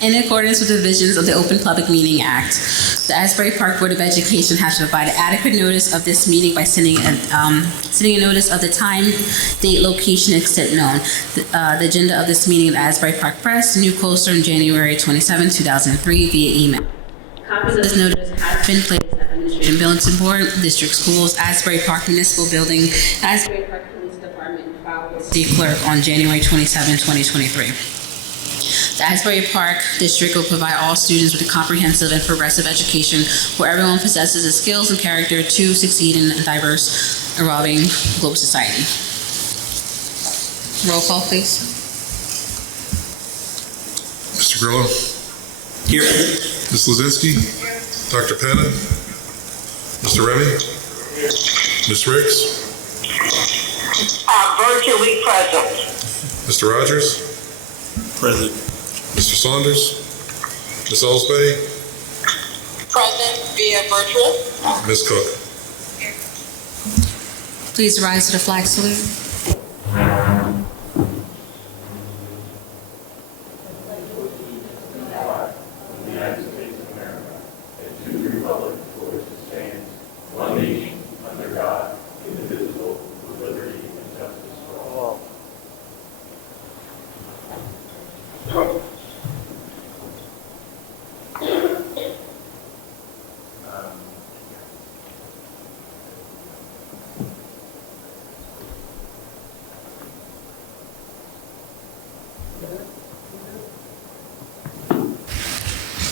In accordance with the provisions of the Open Public Meeting Act, the Asbury Park Board of Education has provided adequate notice of this meeting by sending a notice of the time, date, location, extent known. The agenda of this meeting of the Asbury Park Press, New Coaster, on January 27, 2003, via email. Copies of this notice have been placed at the Administrative Bulletin Board, District Schools, Asbury Park Municipal Building, Asbury Park Police Department, and filed with the clerk on January 27, 2023. The Asbury Park District will provide all students with a comprehensive and progressive education where everyone possesses the skills and character to succeed in a diverse, evolving global society. Roll call, please. Mr. Grillo? Here. Ms. Lozinski? Dr. Penna? Mr. Remy? Ms. Ricks? Virtually present. Mr. Rogers? Present. Mr. Saunders? Ms. Osby? Present via virtual. Ms. Cook? Please rise to the flag salute.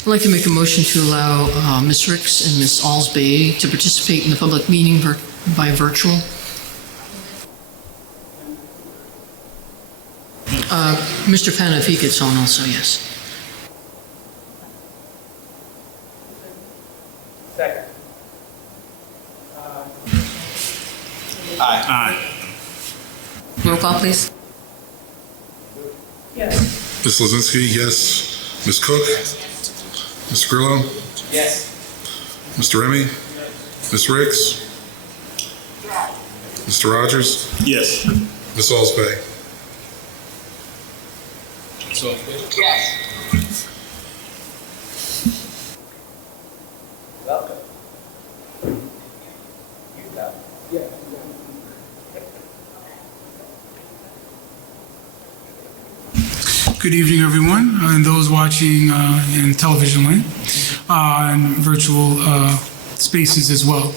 I'd like to make a motion to allow Ms. Ricks and Ms. Alsby to participate in the public meeting by virtual. Mr. Penna, if he gets on also, yes. Second. Aye. Roll call, please. Ms. Lozinski, yes. Ms. Cook? Mr. Grillo? Yes. Mr. Remy? Ms. Ricks? Mr. Rogers? Yes. Ms. Osby? Yes. Welcome. Good evening, everyone, and those watching in television land and virtual spaces as well.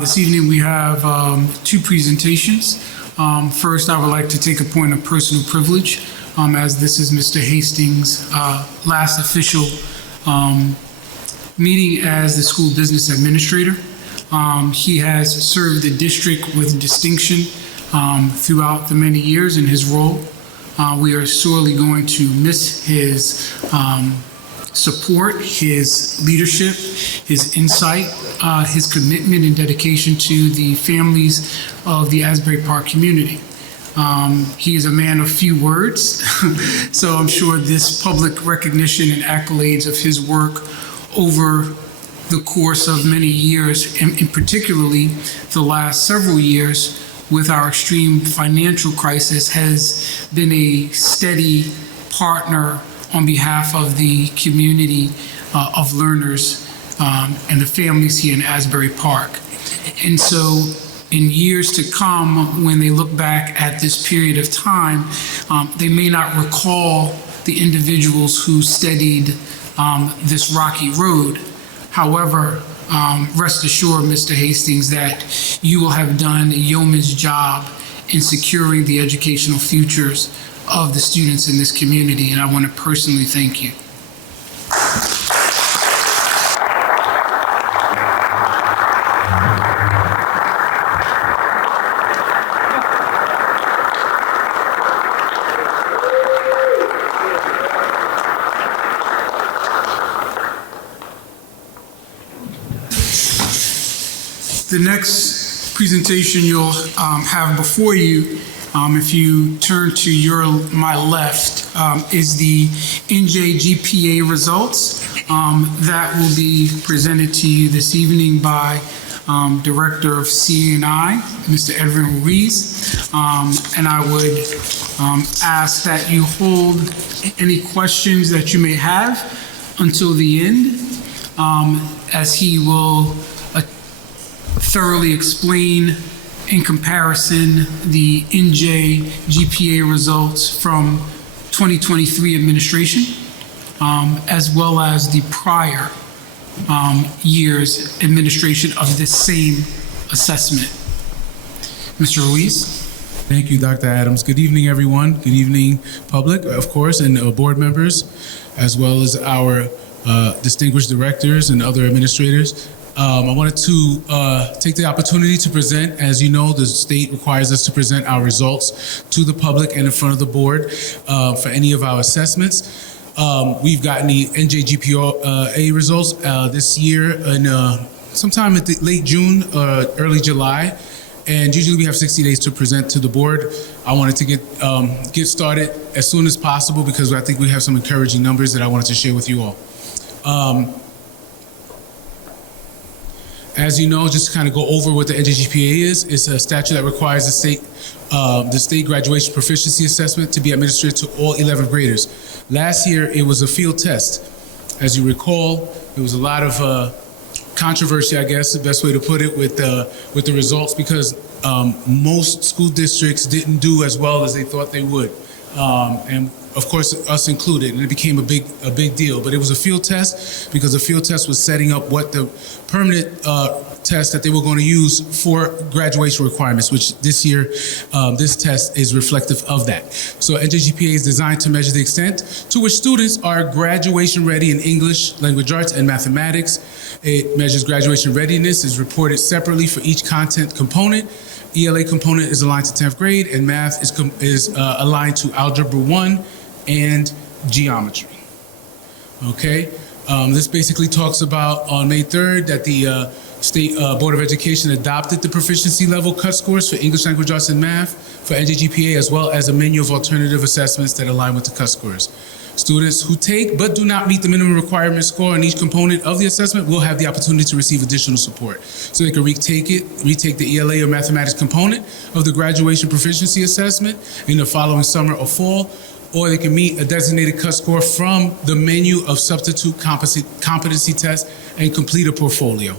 This evening we have two presentations. First, I would like to take a point of personal privilege, as this is Mr. Hastings' last official meeting as the school business administrator. He has served the district with distinction throughout the many years in his role. We are sorely going to miss his support, his leadership, his insight, his commitment and dedication to the families of the Asbury Park community. He is a man of few words, so I'm sure this public recognition and accolades of his work over the course of many years, and particularly the last several years, with our extreme financial crisis, has been a steady partner on behalf of the community of learners and the families here in Asbury Park. And so in years to come, when they look back at this period of time, they may not recall the individuals who steadied this rocky road. However, rest assured, Mr. Hastings, that you will have done a yeoman's job in securing the educational futures of the students in this community, and I want to personally thank you. The next presentation you'll have before you, if you turn to my left, is the NJGPA results that will be presented to you this evening by Director of CNI, Mr. Edwin Ruiz. And I would ask that you hold any questions that you may have until the end, as he will thoroughly explain in comparison the NJ GPA results from 2023 administration, as well as the prior year's administration of this same assessment. Mr. Ruiz? Thank you, Dr. Adams. Good evening, everyone. Good evening, public, of course, and board members, as well as our distinguished directors and other administrators. I wanted to take the opportunity to present. As you know, the state requires us to present our results to the public and in front of the board for any of our assessments. We've gotten the NJGPA results this year in sometime at late June, early July, and usually we have 60 days to present to the board. I wanted to get started as soon as possible because I think we have some encouraging numbers that I wanted to share with you all. As you know, just to kind of go over what the NJGPA is, it's a statute that requires the state graduation proficiency assessment to be administered to all 11th graders. Last year, it was a field test. As you recall, there was a lot of controversy, I guess, the best way to put it, with the results because most school districts didn't do as well as they thought they would. And of course, us included, and it became a big deal. But it was a field test because the field test was setting up what the permanent test that they were going to use for graduation requirements, which this year, this test is reflective of that. So NJGPA is designed to measure the extent to which students are graduation ready in English, language arts, and mathematics. It measures graduation readiness, is reported separately for each content component. ELA component is aligned to 10th grade, and math is aligned to Algebra 1 and geometry. Okay, this basically talks about on May 3rd that the State Board of Education adopted the proficiency level cut scores for English, language arts, and math for NJGPA, as well as a menu of alternative assessments that align with the cut scores. Students who take but do not meet the minimum requirement score on each component of the assessment will have the opportunity to receive additional support. So they can retake the ELA or mathematics component of the graduation proficiency assessment in the following summer or fall, or they can meet a designated cut score from the menu of substitute competency tests and complete a portfolio.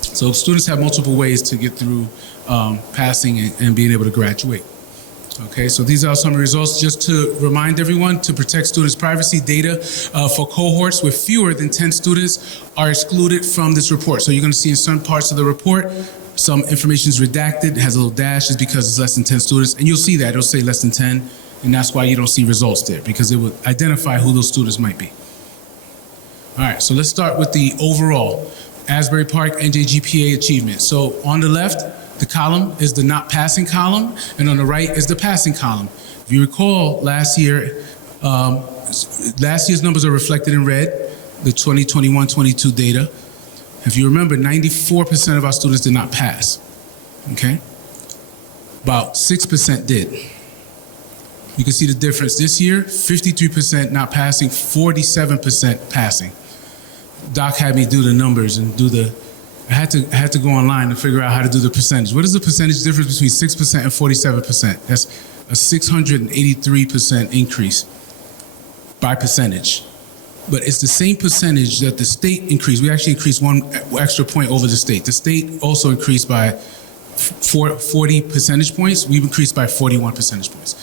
So students have multiple ways to get through passing and being able to graduate. Okay, so these are some results. Just to remind everyone, to protect students' privacy, data for cohorts with fewer than 10 students are excluded from this report. So you're going to see in some parts of the report, some information is redacted, has a little dash, is because it's less than 10 students. And you'll see that, it'll say less than 10, and that's why you don't see results there, because it will identify who those students might be. All right, so let's start with the overall Asbury Park NJGPA achievement. So on the left, the column is the not passing column, and on the right is the passing column. If you recall, last year's numbers are reflected in red, the 2021-22 data. If you remember, 94% of our students did not pass, okay? About 6% did. You can see the difference this year, 53% not passing, 47% passing. Doc had me do the numbers and I had to go online to figure out how to do the percentage. What is the percentage difference between 6% and 47%? That's a 683% increase by percentage. But it's the same percentage that the state increased. We actually increased one extra point over the state. The state also increased by 40 percentage points. We've increased by 41 percentage points.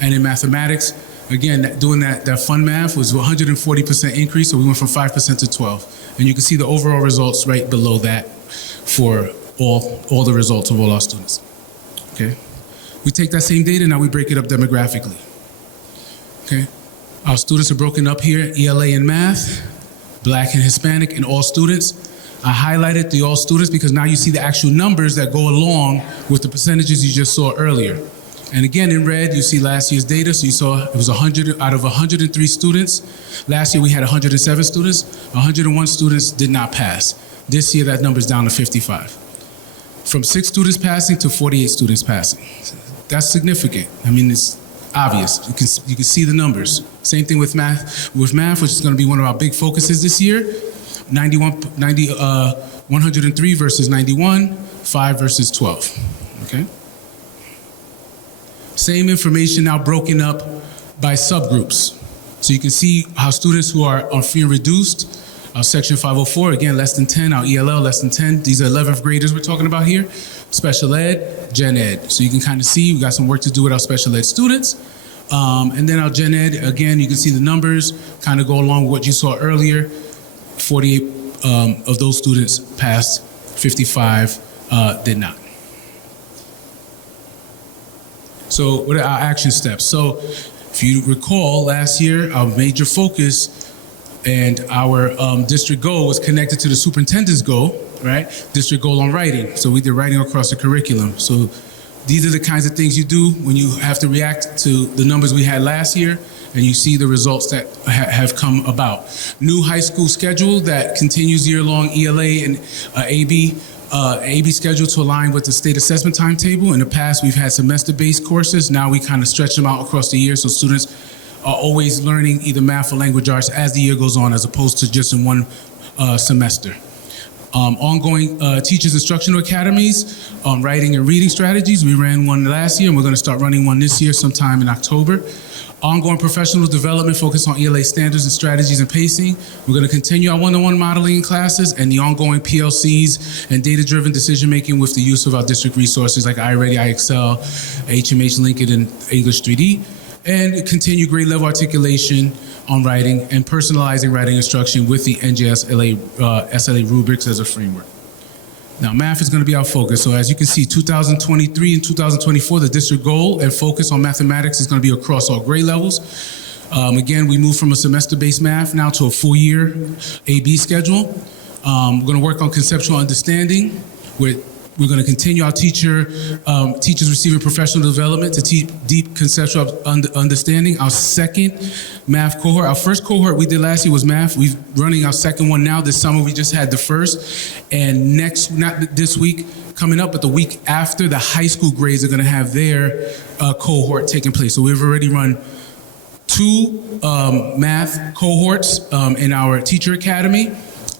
And in mathematics, again, doing that fun math was 140% increase, so we went from 5% to 12. And you can see the overall results right below that for all the results of all our students. Okay? We take that same data, now we break it up demographically. Okay? Our students are broken up here, ELA and math, Black and Hispanic, and all students. I highlighted the all students because now you see the actual numbers that go along with the percentages you just saw earlier. And again, in red, you see last year's data. So you saw it was 100 out of 103 students. Last year, we had 107 students. 101 students did not pass. This year, that number is down to 55. From 6 students passing to 48 students passing. That's significant. I mean, it's obvious. You can see the numbers. Same thing with math. With math, which is going to be one of our big focuses this year. 103 versus 91, 5 versus 12. Okay? Same information now broken up by subgroups. So you can see how students who are on free and reduced, our section 504, again, less than 10, our ELL, less than 10. These are 11th graders we're talking about here. Special ed, gen ed. So you can kind of see we got some work to do with our special ed students. And then our gen ed, again, you can see the numbers kind of go along with what you saw earlier. 48 of those students passed, 55 did not. So what are our action steps? So if you recall, last year, our major focus and our district goal was connected to the superintendent's goal, right? District goal on writing. So we did writing across the curriculum. So these are the kinds of things you do when you have to react to the numbers we had last year, and you see the results that have come about. New high school schedule that continues year-long ELA and AB schedule to align with the state assessment timetable. In the past, we've had semester-based courses. Now we kind of stretch them out across the year so students are always learning either math or language arts as the year goes on, as opposed to just in one semester. Ongoing teachers instructional academies on writing and reading strategies. We ran one last year and we're going to start running one this year sometime in October. Ongoing professional development focused on ELA standards and strategies and pacing. We're going to continue our one-on-one modeling classes and the ongoing PLCs and data-driven decision-making with the use of our district resources like iReady, iExcel, HMH, Lincoln, and English 3D. And continue grade level articulation on writing and personalizing writing instruction with the NJS SLA rubrics as a framework. Now, math is going to be our focus. So as you can see, 2023 and 2024, the district goal and focus on mathematics is going to be across all grade levels. Again, we moved from a semester-based math now to a full-year AB schedule. We're going to work on conceptual understanding. We're going to continue our teachers receiving professional development to teach deep conceptual understanding. Our second math cohort, our first cohort we did last year was math. We're running our second one now. This summer we just had the first. And next, not this week coming up, but the week after, the high school grades are going to have their cohort taking place. So we've already run 2 math cohorts in our teacher academy.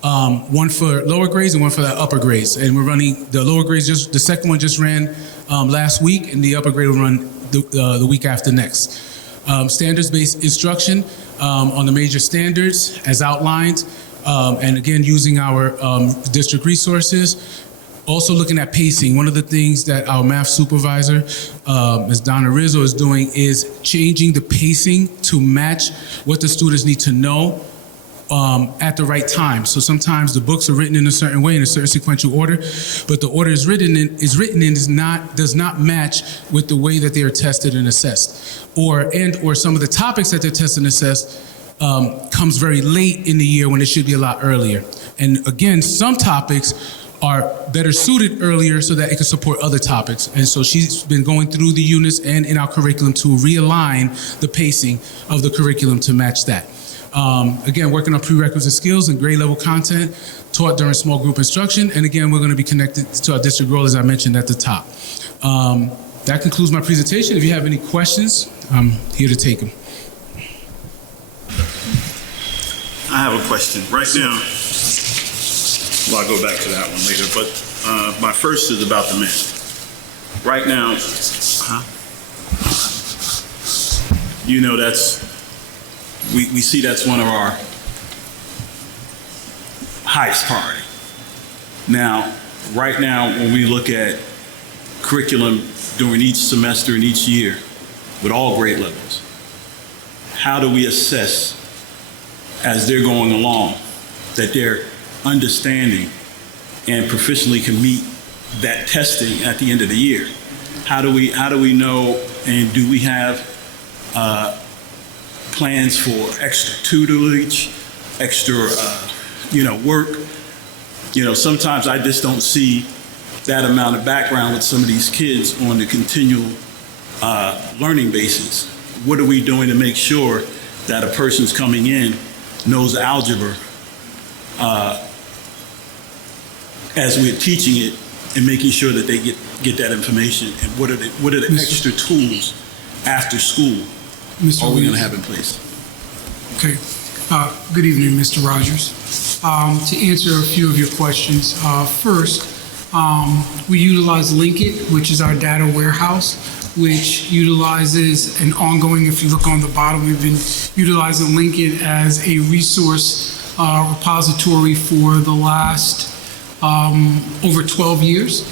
One for lower grades and one for the upper grades. And we're running the lower grades, the second one just ran last week, and the upper grade will run the week after next. Standards-based instruction on the major standards as outlined, and again, using our district resources. Also looking at pacing. One of the things that our math supervisor, Ms. Donna Rizzo, is doing is changing the pacing to match what the students need to know at the right time. So sometimes the books are written in a certain way, in a certain sequential order, but the order is written in does not match with the way that they are tested and assessed, or some of the topics that they're tested and assessed comes very late in the year when it should be a lot earlier. And again, some topics are better suited earlier so that it can support other topics. And so she's been going through the units and in our curriculum to realign the pacing of the curriculum to match that. Again, working on prerequisite skills and grade level content taught during small group instruction. And again, we're going to be connected to our district goal, as I mentioned at the top. That concludes my presentation. If you have any questions, I'm here to take them. I have a question. Right now, well, I'll go back to that one later, but my first is about the math. Right now, you know, we see that's one of our highest priority. Now, right now, when we look at curriculum during each semester and each year with all grade levels, how do we assess as they're going along that they're understanding and proficiently can meet that testing at the end of the year? How do we know, and do we have plans for extra tutelage, extra work? Sometimes I just don't see that amount of background with some of these kids on the continual learning basis. What are we doing to make sure that a person's coming in knows algebra as we're teaching it, and making sure that they get that information? And what are the extra tools after school are we going to have in place? Okay. Good evening, Mr. Rogers. To answer a few of your questions, first, we utilize Linkit, which is our data warehouse, which utilizes an ongoing, if you look on the bottom, we've been utilizing Linkit as a resource repository for the last over 12 years.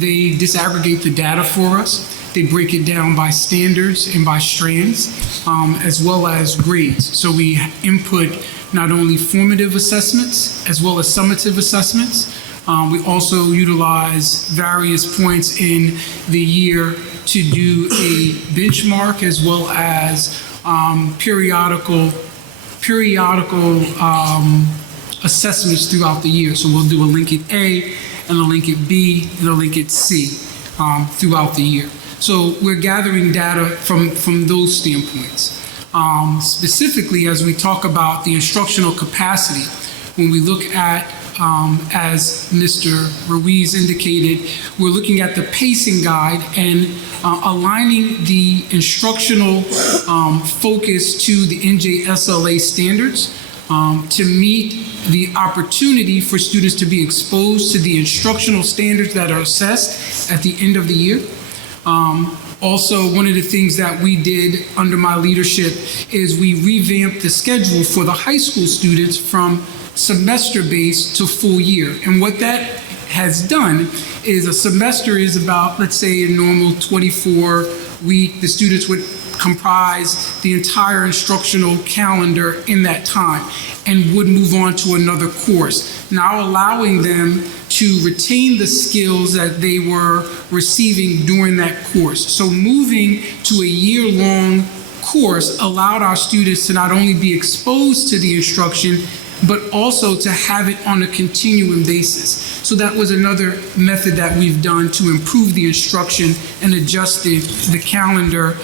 They disaggregate the data for us. They break it down by standards and by strands, as well as grades. So we input not only formative assessments, as well as summative assessments. We also utilize various points in the year to do a benchmark, as well as periodical assessments throughout the year. So we'll do a Linkit A and a Linkit B and a Linkit C throughout the year. So we're gathering data from those standpoints. Specifically, as we talk about the instructional capacity, when we look at, as Mr. Ruiz indicated, we're looking at the pacing guide and aligning the instructional focus to the NJSLA standards to meet the opportunity for students to be exposed to the instructional standards that are assessed at the end of the year. Also, one of the things that we did under my leadership is we revamped the schedule for the high school students from semester-based to full year. And what that has done is a semester is about, let's say, a normal 24-week. The students would comprise the entire instructional calendar in that time and would move on to another course, now allowing them to retain the skills that they were receiving during that course. So moving to a year-long course allowed our students to not only be exposed to the instruction, but also to have it on a continuum basis. So that was another method that we've done to improve the instruction and adjust the calendar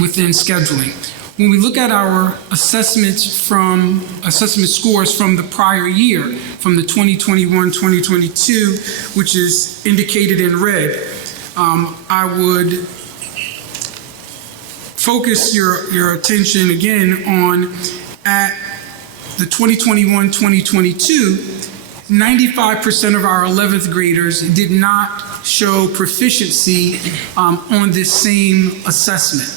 within scheduling. When we look at our assessment scores from the prior year, from the 2021-2022, which is indicated in red, I would focus your attention again on at the 2021-2022, 95% of our 11th graders did not show proficiency on this same assessment.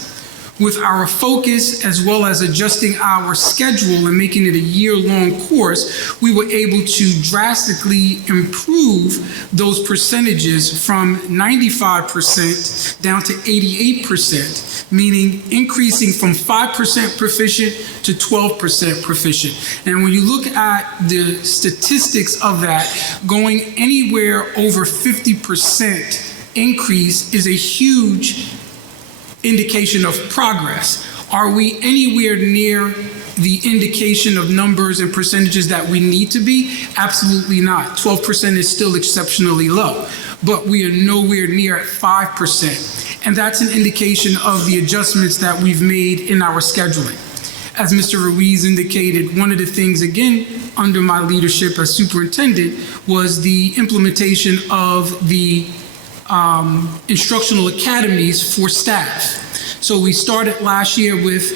With our focus, as well as adjusting our schedule and making it a year-long course, we were able to drastically improve those percentages from 95% down to 88%, meaning increasing from 5% proficient to 12% proficient. And when you look at the statistics of that, going anywhere over 50% increase is a huge indication of progress. Are we anywhere near the indication of numbers and percentages that we need to be? Absolutely not. 12% is still exceptionally low, but we are nowhere near at 5%. And that's an indication of the adjustments that we've made in our scheduling. As Mr. Ruiz indicated, one of the things, again, under my leadership as superintendent, was the implementation of the instructional academies for staff. So we started last year with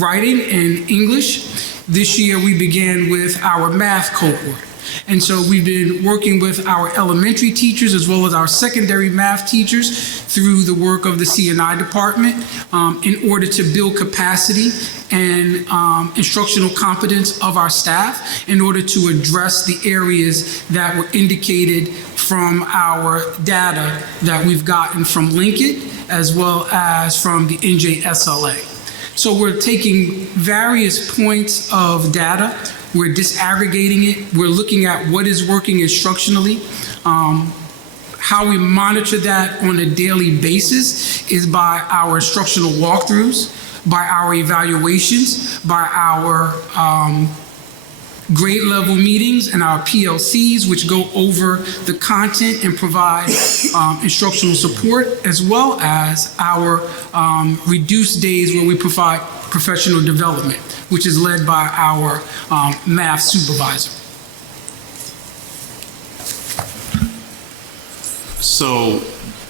writing and English. This year we began with our math cohort. And so we've been working with our elementary teachers as well as our secondary math teachers through the work of the C&I department in order to build capacity and instructional competence of our staff in order to address the areas that were indicated from our data that we've gotten from Linkit as well as from the NJSLA. So we're taking various points of data, we're disaggregating it, we're looking at what is working instructionally. How we monitor that on a daily basis is by our instructional walkthroughs, by our evaluations, by our grade level meetings and our PLCs, which go over the content and provide instructional support, as well as our reduced days where we provide professional development, which is led by our math supervisor. So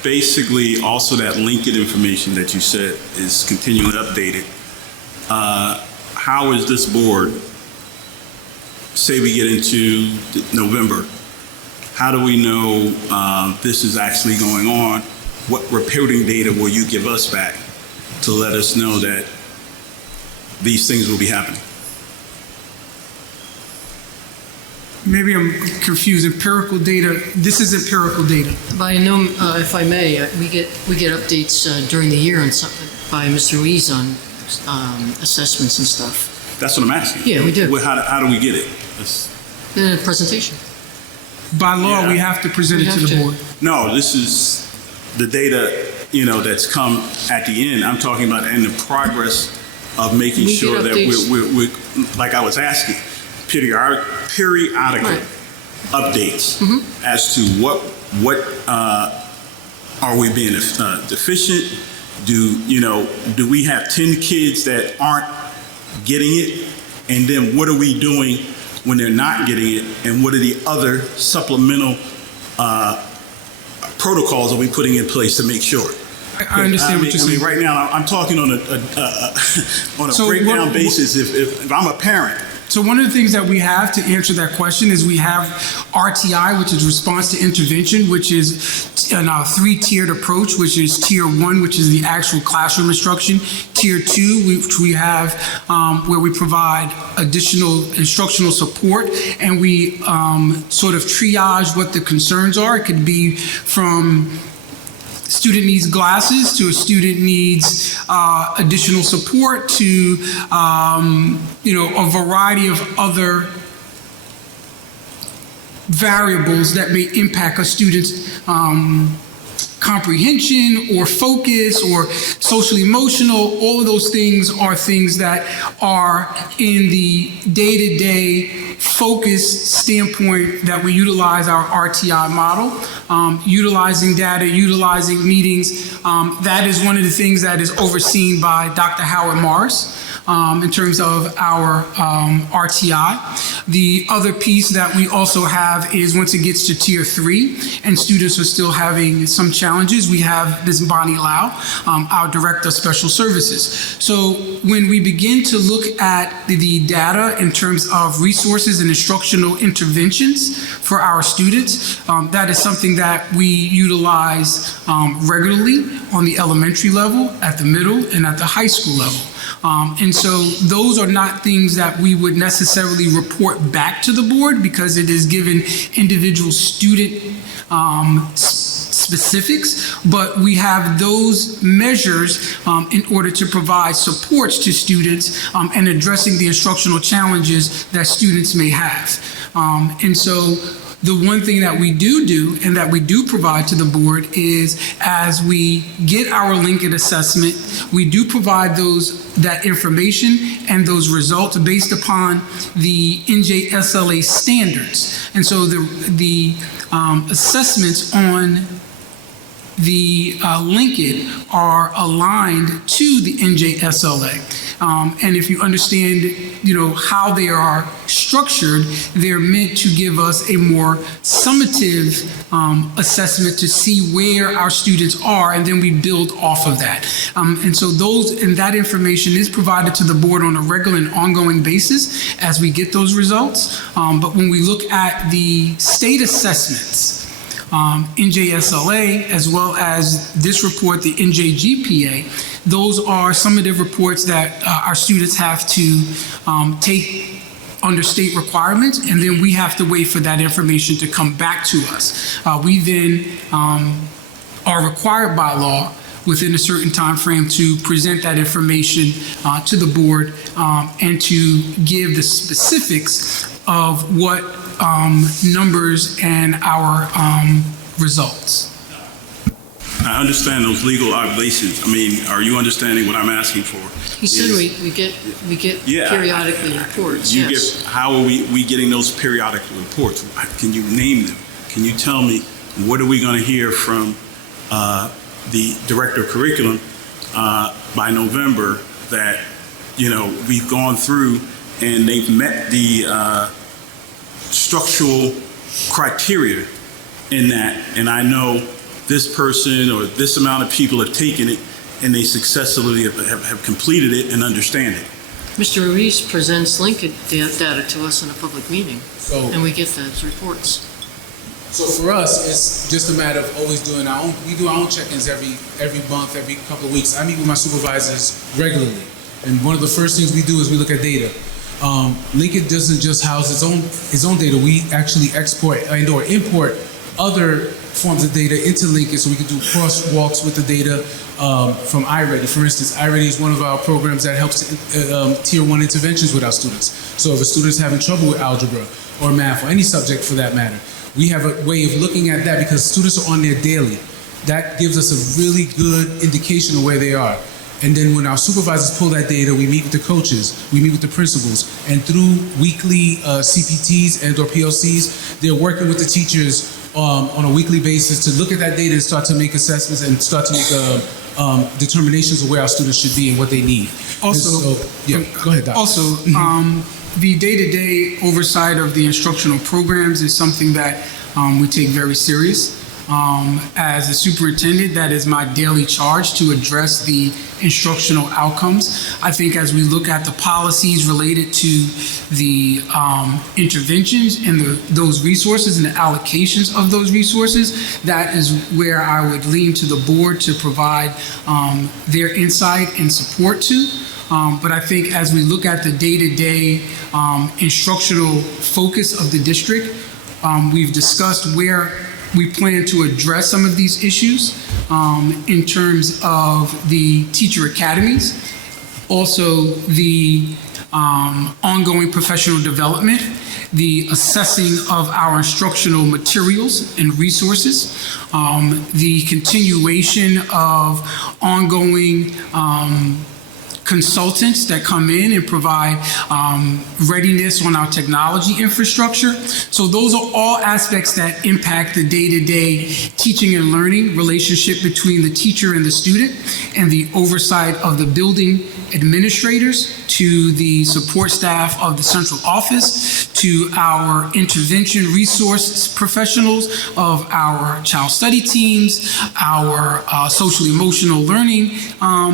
basically, also that Linkit information that you said is continually updated. how is this board, say we get into November, how do we know this is actually going on? What reporting data will you give us back to let us know that these things will be happening? Maybe I'm confused. Empirical data, this is empirical data. By no, if I may, we get updates during the year by Mr. Lees on assessments and stuff. That's what I'm asking. Yeah, we do. Well, how do we get it? The presentation. By law, Yeah. we have to present We it to have the to. board. No, this is the data, that's come at the end. I'm talking about in the progress of making We get sure that updates. we're, like I was asking, periodical Right. updates as to what are we being deficient? Do we have 10 kids that aren't getting it? And then what are we doing when they're not getting it? And what are the other supplemental protocols are we putting in place to make sure? I understand what you're saying. Right now, I'm talking on a So breakdown what- basis. If I'm a parent, So one of the things that we have to answer that question is we have RTI, which is response to intervention, which is a three-tiered approach, which is tier 1, which is the actual classroom instruction. Tier 2, which we have where we provide additional instructional support, and we sort of triage what the concerns are. It could be from student needs glasses to a student needs additional support to a variety of other variables that may impact a student's comprehension or focus or social emotional. All of those things are things that are in the day-to-day focus standpoint that we utilize our RTI model, utilizing data, utilizing meetings. That is one of the things that is overseen by Dr. Howard Morris in terms of our RTI. The other piece that we also have is once it gets to tier 3 and students are still having some challenges, we have Ms. Bonnie Lau, our Director of Special Services. So when we begin to look at the data in terms of resources and instructional interventions for our students, that is something that we utilize regularly on the elementary level, at the middle, and at the high school level. And so those are not things that we would necessarily report back to the board because it is given individual student specifics, but we have those measures in order to provide supports to students and addressing the instructional challenges that students may have. And so the one thing that we do and that we do provide to the board is as we get our Lincoln assessment, we do provide that information and those results based upon the NJSLA standards. And so the assessments on the Lincoln are aligned to the NJSLA. And if you understand, how they are structured, they're meant to give us a more summative assessment to see where our students are, and then we build off of that. And so that information is provided to the board on a regular and ongoing basis as we get those results. But when we look at the state assessments, NJSLA, as well as this report, the NJGPA, those are some of the reports that our students have to take under state requirements, and then we have to wait for that information to come back to us. We then are required by law within a certain time frame to present that information to the board and to give the specifics of what numbers and our results. I understand those legal obligations. I mean, are you understanding what I'm asking for? He said we get Yeah. periodically reports, yes. How are we getting those periodic reports? Can you name them? Can you tell me what are we going to hear from the Director of Curriculum by November that, we've gone through and they've met the structural criteria in that, and I know this person or this amount of people have taken it and they successfully have completed it and understand it. Mr. Ruiz presents Lincoln data to us in a public meeting, So, and we get those reports. so for us, it's just a matter of always doing our own. We do our own check-ins every month, every couple of weeks. I meet with my supervisors regularly, and one of the first things we do is we look at data. Lincoln doesn't just house its own data. We actually export and/or import other forms of data into Lincoln, so we can do crosswalks with the data from iReady. For instance, iReady is one of our programs that helps Tier 1 interventions with our students. So if a student's having trouble with algebra or math or any subject for that matter, we have a way of looking at that because students are on there daily. That gives us a really good indication of where they are. And then when our supervisors pull that data, we meet with the coaches, we meet with the principals, and through weekly CPTs and or PLCs, they're working with the teachers on a weekly basis to look at that data and start to make assessments and start to make determinations of where our students should be and what they need. Also, go ahead, Doc. Also, the day-to-day oversight of the instructional programs is something that we take very serious. As a superintendent, that is my daily charge to address the instructional outcomes. I think as we look at the policies related to the interventions and those resources and the allocations of those resources, that is where I would lean to the board to provide their insight and support to. But I think as we look at the day-to-day instructional focus of the district, we've discussed where we plan to address some of these issues in terms of the teacher academies, also the ongoing professional development, the assessing of our instructional materials and resources, the continuation of ongoing consultants that come in and provide readiness on our technology infrastructure. So those are all aspects that impact the day-to-day teaching and learning relationship between the teacher and the student, and the oversight of the building administrators to the support staff of the central office to our intervention resource professionals of our child study teams, our social emotional learning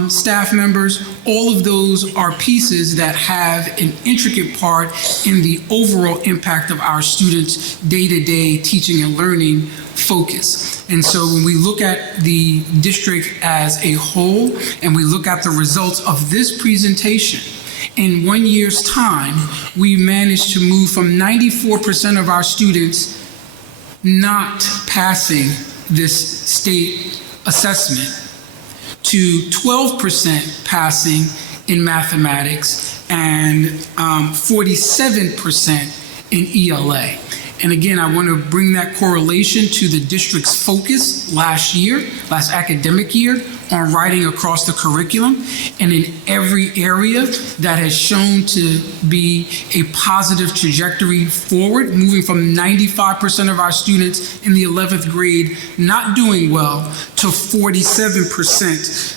staff members. All of those are pieces that have an intricate part in the overall impact of our students' day-to-day teaching and learning focus. And so when we look at the district as a whole and we look at the results of this presentation, in 1 year's time, we managed to move from 94% of our students not passing this state assessment to 12% passing in mathematics and 47% in ELA. And again, I want to bring that correlation to the district's focus last academic year, on writing across the curriculum, and in every area that has shown to be a positive trajectory forward, moving from 95% of our students in the 11th grade not doing well to 47%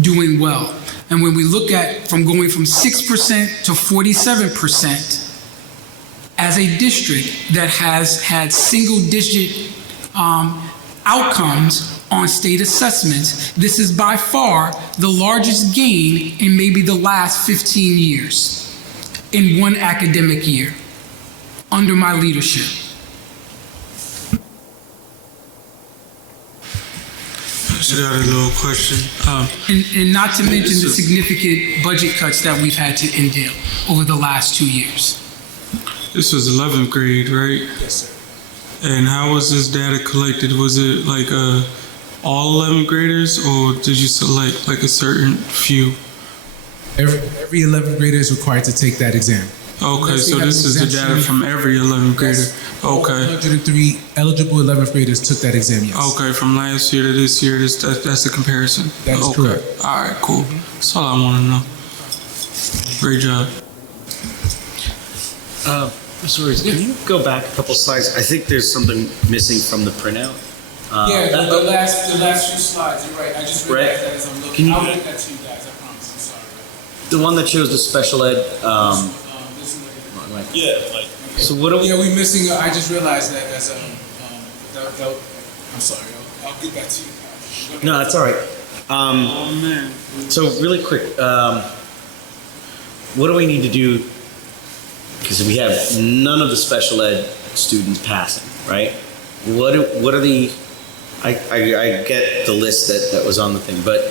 doing well. And when we look at from going from 6% to 47%, as a district that has had single-digit outcomes on state assessments, this is by far the largest gain in maybe the last 15 years in one academic year under my leadership. I just got a little question. And not to mention the significant budget cuts that we've had to endure over the last 2 years. This was 11th grade, right? Yes, sir. And how was this data collected? Was it like all 11th graders, or did you select like a certain few? Every 11th grader is required to take that exam. Okay, so this is the data from every 11th grader. Okay. 103 eligible 11th graders took that exam, yes. Okay, from last year to this year, that's the comparison. That is correct. All right, cool. That's all I want to know. Great job. Mr. Ruiz, can you go back a couple slides? I think there's something missing from the printout. The last few slides, you're right. I just realized that as I'm looking. I'll get that to you guys, I promise. I'm sorry. The one that shows the special ed. So what are we? Yeah, we're missing. I just realized that as I'm sorry. I'll get back to you. No, that's all right. Oh man. So really quick, what do we need to do? Because we have none of the special ed students passing, right? What are the, I get the list that was on the thing, but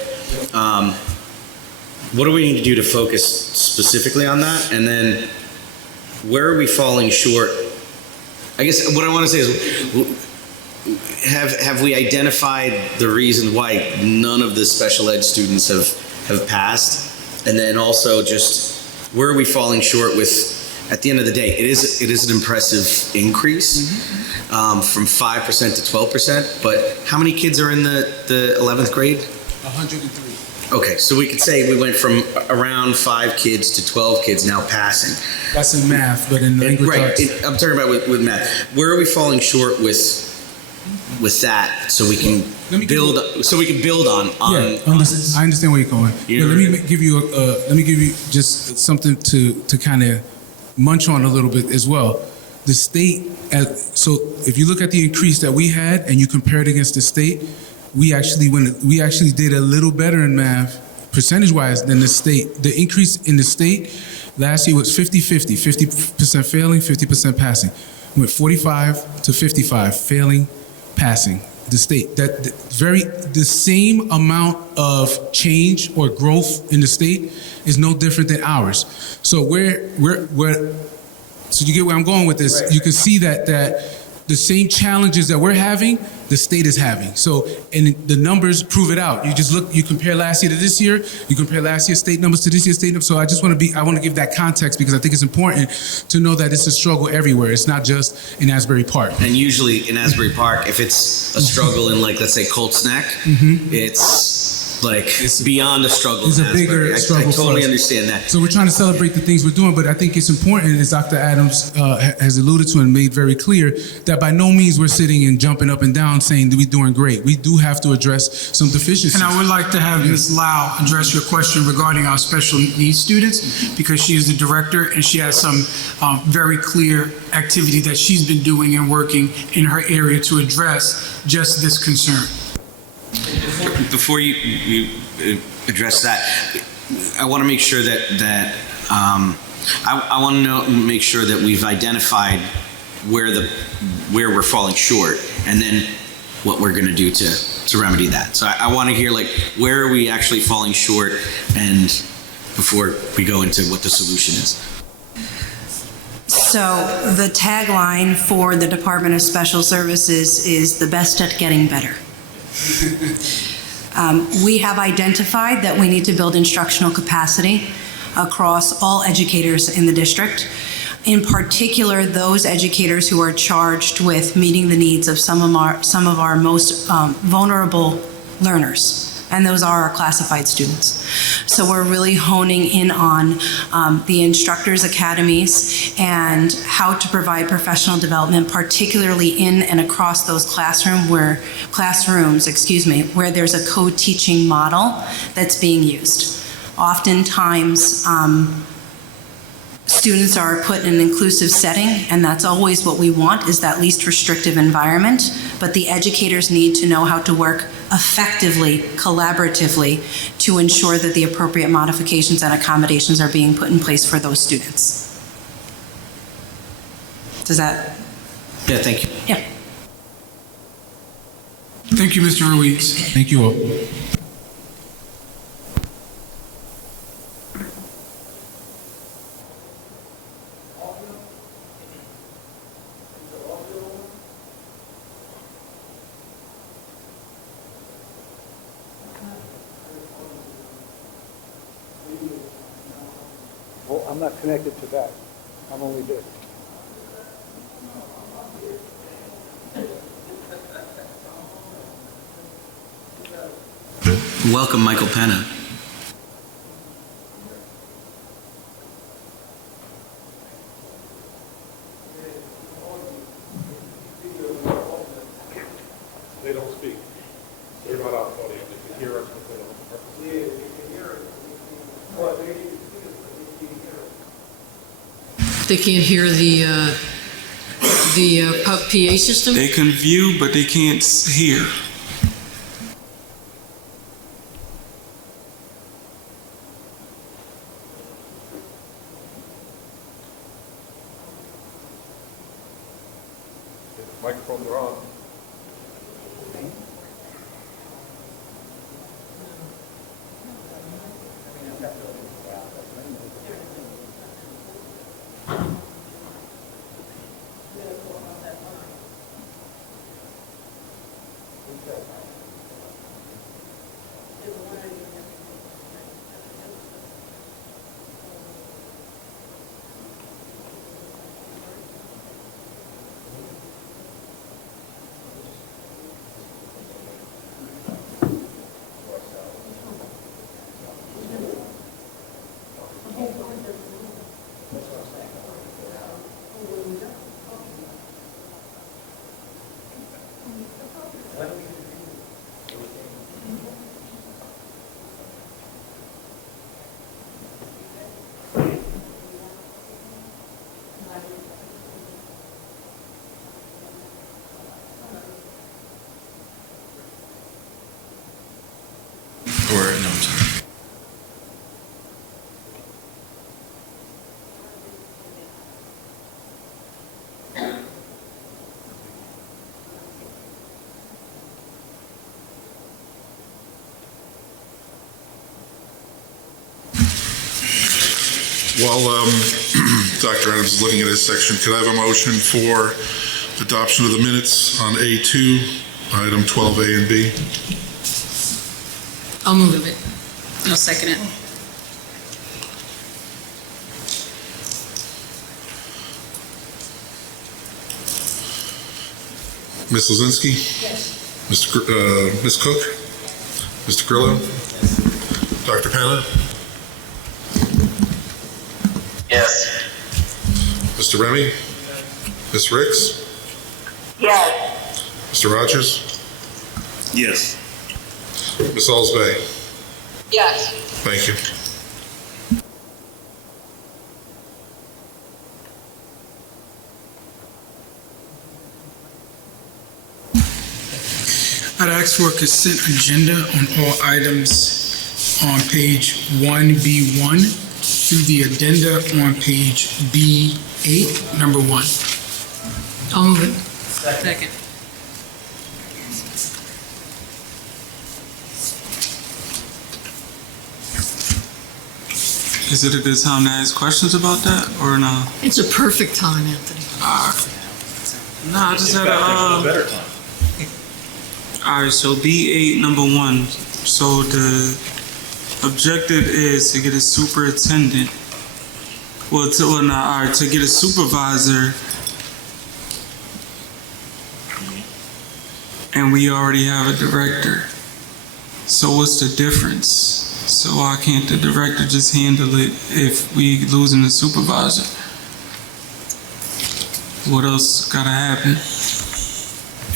what do we need to do to focus specifically on that? And then where are we falling short? I guess what I want to say is, have we identified the reason why none of the special ed students have passed? And then also just where are we falling short with, at the end of the day, it is an impressive increase from 5% to 12%, but how many kids are in the 11th grade? 103. Okay, so we could say we went from around 5 kids to 12 kids now passing. That's in math, but in language Right, arts. I'm talking about with math. Where are we falling short with that, so we can build on? Yeah, I understand where you're going. Yeah. But let me give you just something to kind of munch on a little bit as well. The state, so if you look at the increase that we had and you compare it against the state, we actually did a little better in math percentage-wise than the state. The increase in the state last year was 50-50, 50% failing, 50% passing. We went 45 to 55 failing, passing. The state, the same amount of change or growth in the state is no different than ours. So so you get where I'm going with this. Right. You can see that the same challenges that we're having, the state is having. So, and the numbers prove it out. You just look, you compare last year to this year, you compare last year's state numbers to this year's state numbers. So I want to give that context because I think it's important to know that it's a struggle everywhere. It's not just in Asbury Park. And usually in Asbury Park, if it's a struggle in, like, let's say Colts Neck, it's beyond a struggle. It's in a bigger Asbury. struggle. I totally for us. understand that. So we're trying to celebrate the things we're doing, but I think it's important, as Dr. Adams has alluded to and made very clear, that by no means we're sitting and jumping up and down saying that we're doing great. We do have to address some deficiencies. And I would like to have Ms. Lau address your question regarding our special needs students, because she is the director and she has some very clear activity that she's been doing and working in her area to address just this concern. Before you address that, I want to make sure that I want to make sure that we've identified where we're falling short, and then what we're going to do to remedy that. So I want to hear, like, where are we actually falling short, and before we go into what the solution is. So the tagline for the Department of Special Services is the best at getting better. We have identified that we need to build instructional capacity across all educators in the district, in particular those educators who are charged with meeting the needs of some of our most vulnerable learners, and those are our classified students. So we're really honing in on the instructors' academies and how to provide professional development, particularly in and across those classrooms where there's a co-teaching model that's being used. Oftentimes, students are put in an inclusive setting, and that's always what we want, is that least restrictive environment, but the educators need to know how to work effectively, collaboratively, to ensure that the appropriate modifications and accommodations are being put in place for those students. Does that? Yeah, thank you. Yeah. Thank you, Mr. Ruiz. Thank you all. Well, I'm not connected to that. I'm only this. Welcome, Michael Penna. They don't speak. They're not out audio. They can hear us, but they don't. They can't hear the PA system? They can view, but they can't hear. Microphones are on. Or, no, I'm sorry. While Dr. Adams is looking at his section, could I have a motion for adoption of the minutes on A2, item 12A and B? I'll move it. I'll second it. Ms. Lozinski? Yes. Ms. Cook? Mr. Grillo? Dr. Penna? Yes. Mr. Remy? Ms. Ricks? Yes. Mr. Rogers? Yes. Ms. Alsbay? Yes. Thank you. I'd ask for a consent agenda on all items on page 1B1 through the addenda on page B8, number 1. I'll move it. Second. Is it a good time to ask questions about that or no? It's a perfect time, Anthony. Nah, I just had a. Better time. All right, so B8 number 1. So the objective is to get a superintendent. To get a supervisor. And we already have a director. So what's the difference? So why can't the director just handle it if we losing the supervisor? What else gotta happen?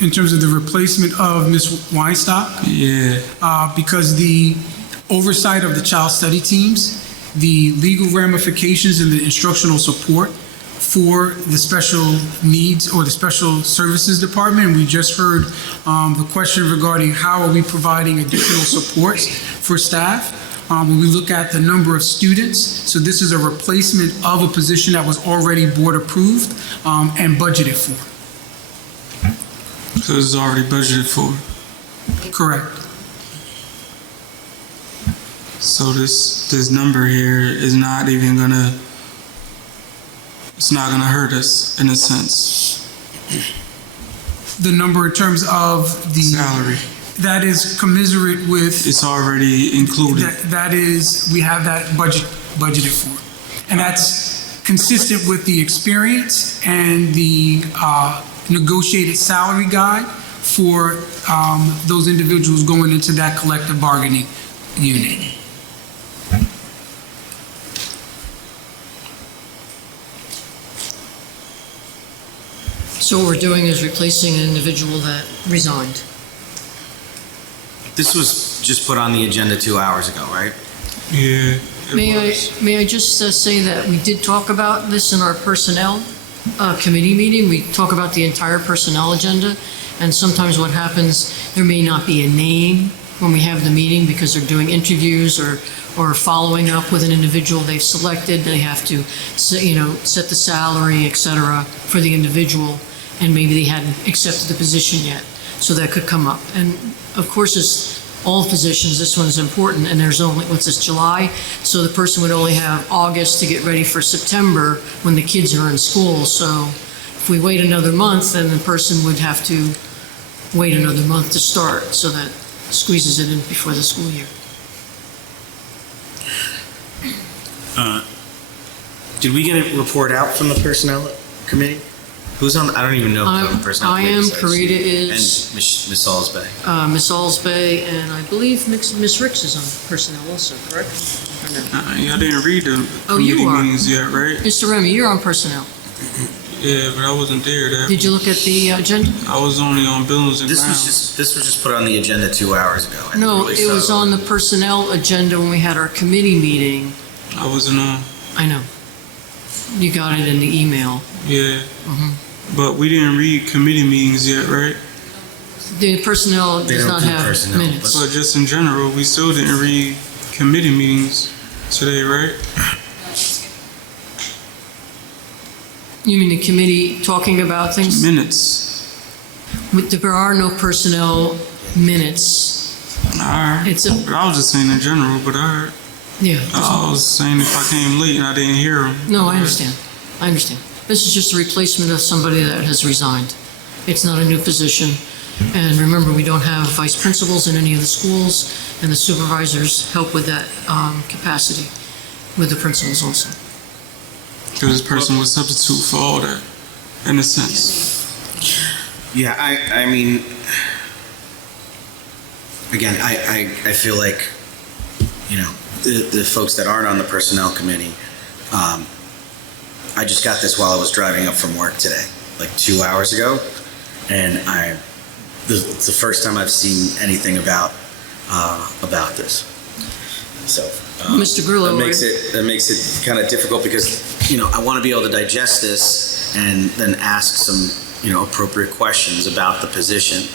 In terms of the replacement of Ms. Weinstock, Yeah. because the oversight of the child study teams, the legal ramifications and the instructional support for the special needs or the special services department. We just heard the question regarding how are we providing additional supports for staff. When we look at the number of students, so this is a replacement of a position that was already board approved and budgeted for. So this is already budgeted for. Correct. So this number here is not even gonna. It's not gonna hurt us in a sense. The number in terms of the Salary. that is commiserate with. It's already included. That is, we have that budgeted for. And that's consistent with the experience and the negotiated salary guide for those individuals going into that collective bargaining unit. So what we're doing is replacing an individual that resigned. This was just put on the agenda 2 hours ago, right? Yeah. May I just say that we did talk about this in our personnel committee meeting. We talk about the entire personnel agenda, and sometimes what happens, there may not be a name when we have the meeting because they're doing interviews or following up with an individual they've selected. They have to, set the salary, et cetera, for the individual. and maybe they hadn't accepted the position yet, so that could come up. And of course, as all positions, this one's important, and there's only, what's this, July? So the person would only have August to get ready for September when the kids are in school. So if we wait another month, then the person would have to wait another month to start, so that squeezes it in before the school year. Did we get a report out from the personnel committee? Who's on? I don't even know who's on the personnel I committee. am. besides Karita you. is. And Ms. Salisbury. Miss Alsbay, and I believe Miss Ricks is on personnel also, correct? Or no? I didn't read the Oh, you committee are. meetings yet, right? Mr. Remy, you're on personnel. Yeah, but I wasn't there. Did you look at the agenda? I was only on buildings and This grounds. was just put on the agenda 2 hours ago. I No, really it was saw- on the personnel agenda when we had our committee meeting. I wasn't on. I know. You got it in the email. Yeah. Mhm. But we didn't read committee meetings yet, right? The personnel They does don't not do have personnel, minutes. But just in general, we still didn't read committee meetings today, right? You mean the committee talking about things? Minutes. There are no personnel minutes. Alright. It's a, But I was just saying in general, but alright. yeah. I was saying if I came late and I didn't hear them. No, I understand. I understand. This is just a replacement of somebody that has resigned. It's not a new position. And remember, we don't have vice principals in any of the schools, and the supervisors help with that capacity with the principals also. Because this person was substitute for all that, in a sense. Yeah, I mean, again, I feel like, you know, the folks that aren't on the personnel committee, I just got this while I was driving up from work today, like 2 hours ago, and it's the first time I've seen anything about this. So, Mr. Grillo, that makes it kind of difficult because, you know, I want to be able to digest this and then ask some, you know, appropriate questions about the position,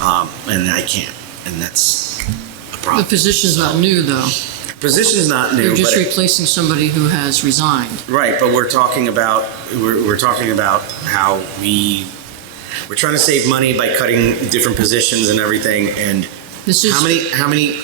and I can't, and that's a the problem. position's not new, though. Position's not new, They're just but replacing somebody who has resigned. right. But we're talking about how we're trying to save money by cutting different positions and everything. And This is how many?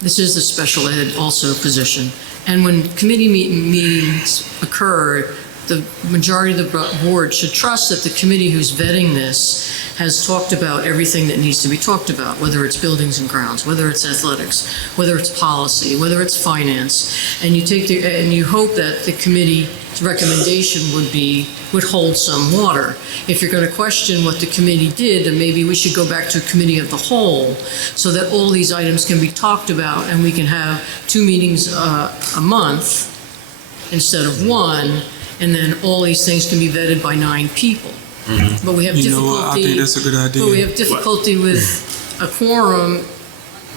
This is the special ed also position. And when committee meetings occur, the majority of the board should trust that the committee who's vetting this has talked about everything that needs to be talked about, whether it's buildings and grounds, whether it's athletics, whether it's policy, whether it's finance. And you hope that the committee's recommendation would hold some water. If you're going to question what the committee did, then maybe we should go back to a committee of the whole so that all these items can be talked about and we can have 2 meetings a month instead of 1, and then all these things can be vetted by 9 people. Mm-hmm. But we have You know what? I think difficulty, that's a good idea. but we have difficulty with a quorum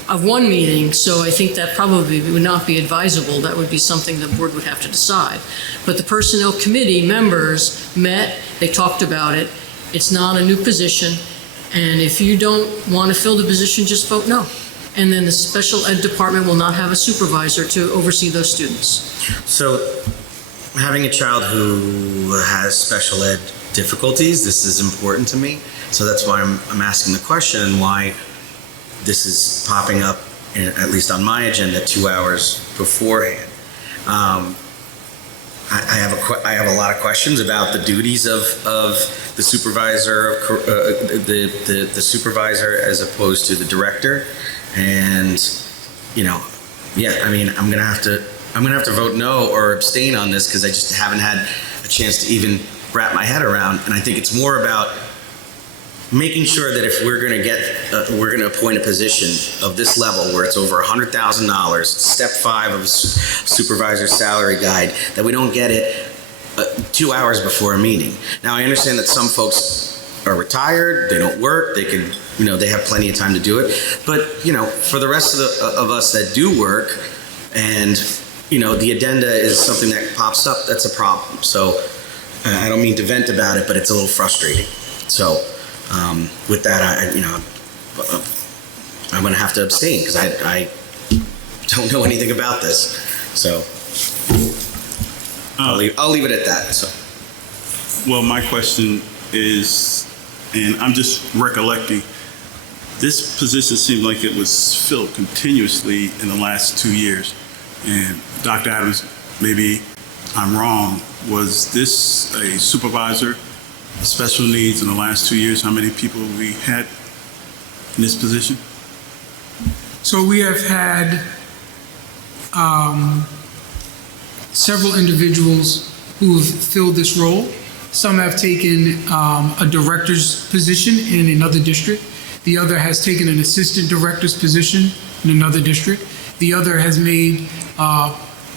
of 1 meeting, so I think that probably would not be advisable. That would be something the board would have to decide. But the personnel committee members met, they talked about it. It's not a new position, and if you don't want to fill the position, just vote no. And then the special ed department will not have a supervisor to oversee those students. So, having a child who has special ed difficulties, this is important to me. So that's why I'm asking the question and why this is popping up, at least on my agenda, 2 hours beforehand. I have a lot of questions about the duties of the supervisor, the supervisor as opposed to the director, and you know, yeah, I mean, I'm gonna have to vote no or abstain on this because I just haven't had a chance to even wrap my head around, and I think it's more about making sure that if we're going to appoint a position of this level where it's over $100,000, step 5 of supervisor's salary guide, that we don't get it 2 hours before a meeting. Now, I understand that some folks are retired, they don't work, they can, you know, they have plenty of time to do it. But, you know, for the rest of us that do work, and, you know, the addenda is something that pops up, that's a problem. So I don't mean to vent about it, but it's a little frustrating. So with that, I'm going to have to abstain because I don't know anything about this. So I'll leave it at that. So. Well, my question is, and I'm just recollecting, this position seemed like it was filled continuously in the last 2 years. And Dr. Adams, maybe I'm wrong, was this a supervisor, special needs in the last 2 years? How many people we had in this position? So we have had several individuals who've filled this role. Some have taken a director's position in another district. The other has taken an assistant director's position in another district. The other has made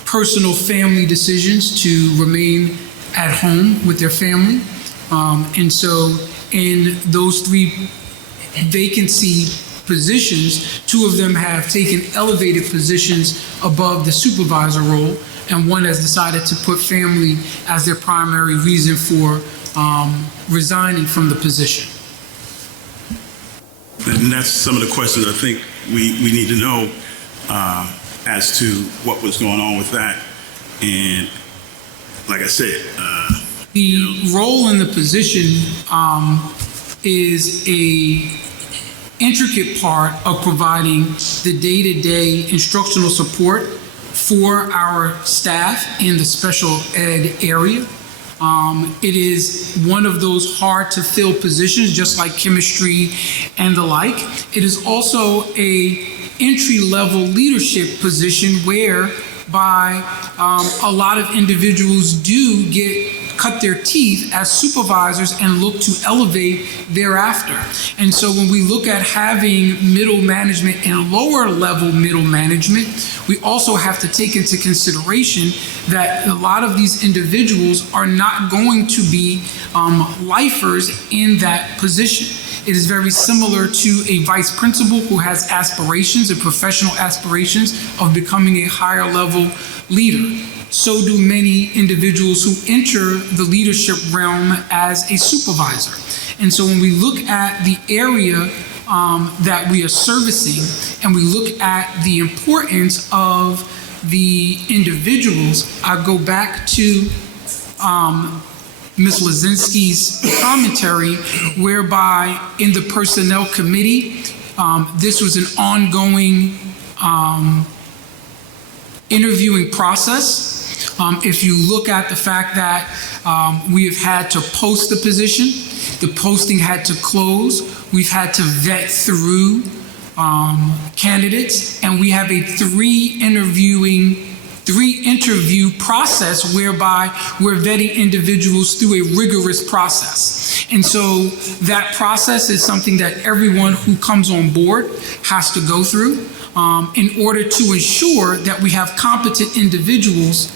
personal family decisions to remain at home with their family. And so in those 3 vacancy positions, 2 of them have taken elevated positions above the supervisor role, and 1 has decided to put family as their primary reason for resigning from the position. And that's some of the questions I think we need to know as to what was going on with that. And like I said, the role in the position is a intricate part of providing the day-to-day instructional support for our staff in the special ed area. It is one of those hard to fill positions, just like chemistry and the like. It is also a entry-level leadership position whereby a lot of individuals do cut their teeth as supervisors and look to elevate thereafter. And so when we look at having middle management and lower level middle management, we also have to take into consideration that a lot of these individuals are not going to be lifers in that position. It is very similar to a vice principal who has aspirations and professional aspirations of becoming a higher level leader. So do many individuals who enter the leadership realm as a supervisor. And so when we look at the area that we are servicing and we look at the importance of the individuals, I go back to Ms. Lazinski's commentary, whereby in the Personnel Committee, this was an ongoing interviewing process. If you look at the fact that we have had to post the position, the posting had to close, we've had to vet through candidates, and we have a 3-interview process whereby we're vetting individuals through a rigorous process. And so that process is something that everyone who comes on board has to go through in order to ensure that we have competent individuals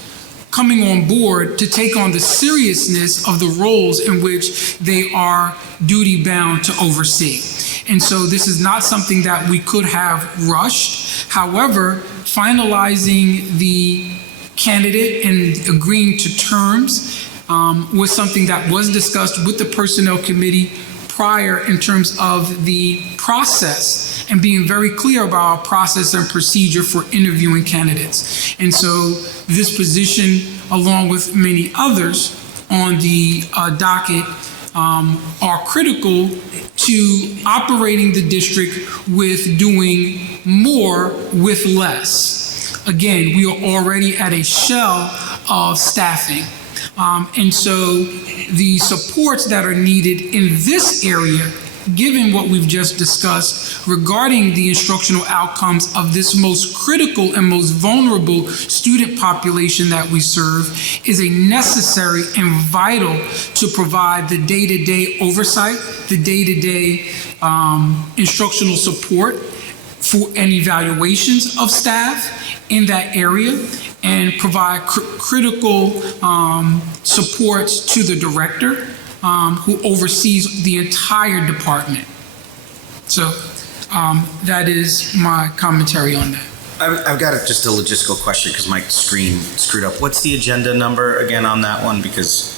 coming on board to take on the seriousness of the roles in which they are duty bound to oversee. And so this is not something that we could have rushed. However, finalizing the candidate and agreeing to terms was something that was discussed with the Personnel Committee prior in terms of the process and being very clear about our process and procedure for interviewing candidates. And so this position, along with many others on the docket, are critical to operating the district with doing more with less. Again, we are already at a shell of staffing. And so the supports that are needed in this area, given what we've just discussed regarding the instructional outcomes of this most critical and most vulnerable student population that we serve, is a necessary and vital to provide the day-to-day oversight, the day-to-day instructional support for and evaluations of staff in that area, and provide critical supports to the director who oversees the entire department. So that is my commentary on that. I've got just a logistical question because my screen screwed up. What's the agenda number again on that one? Because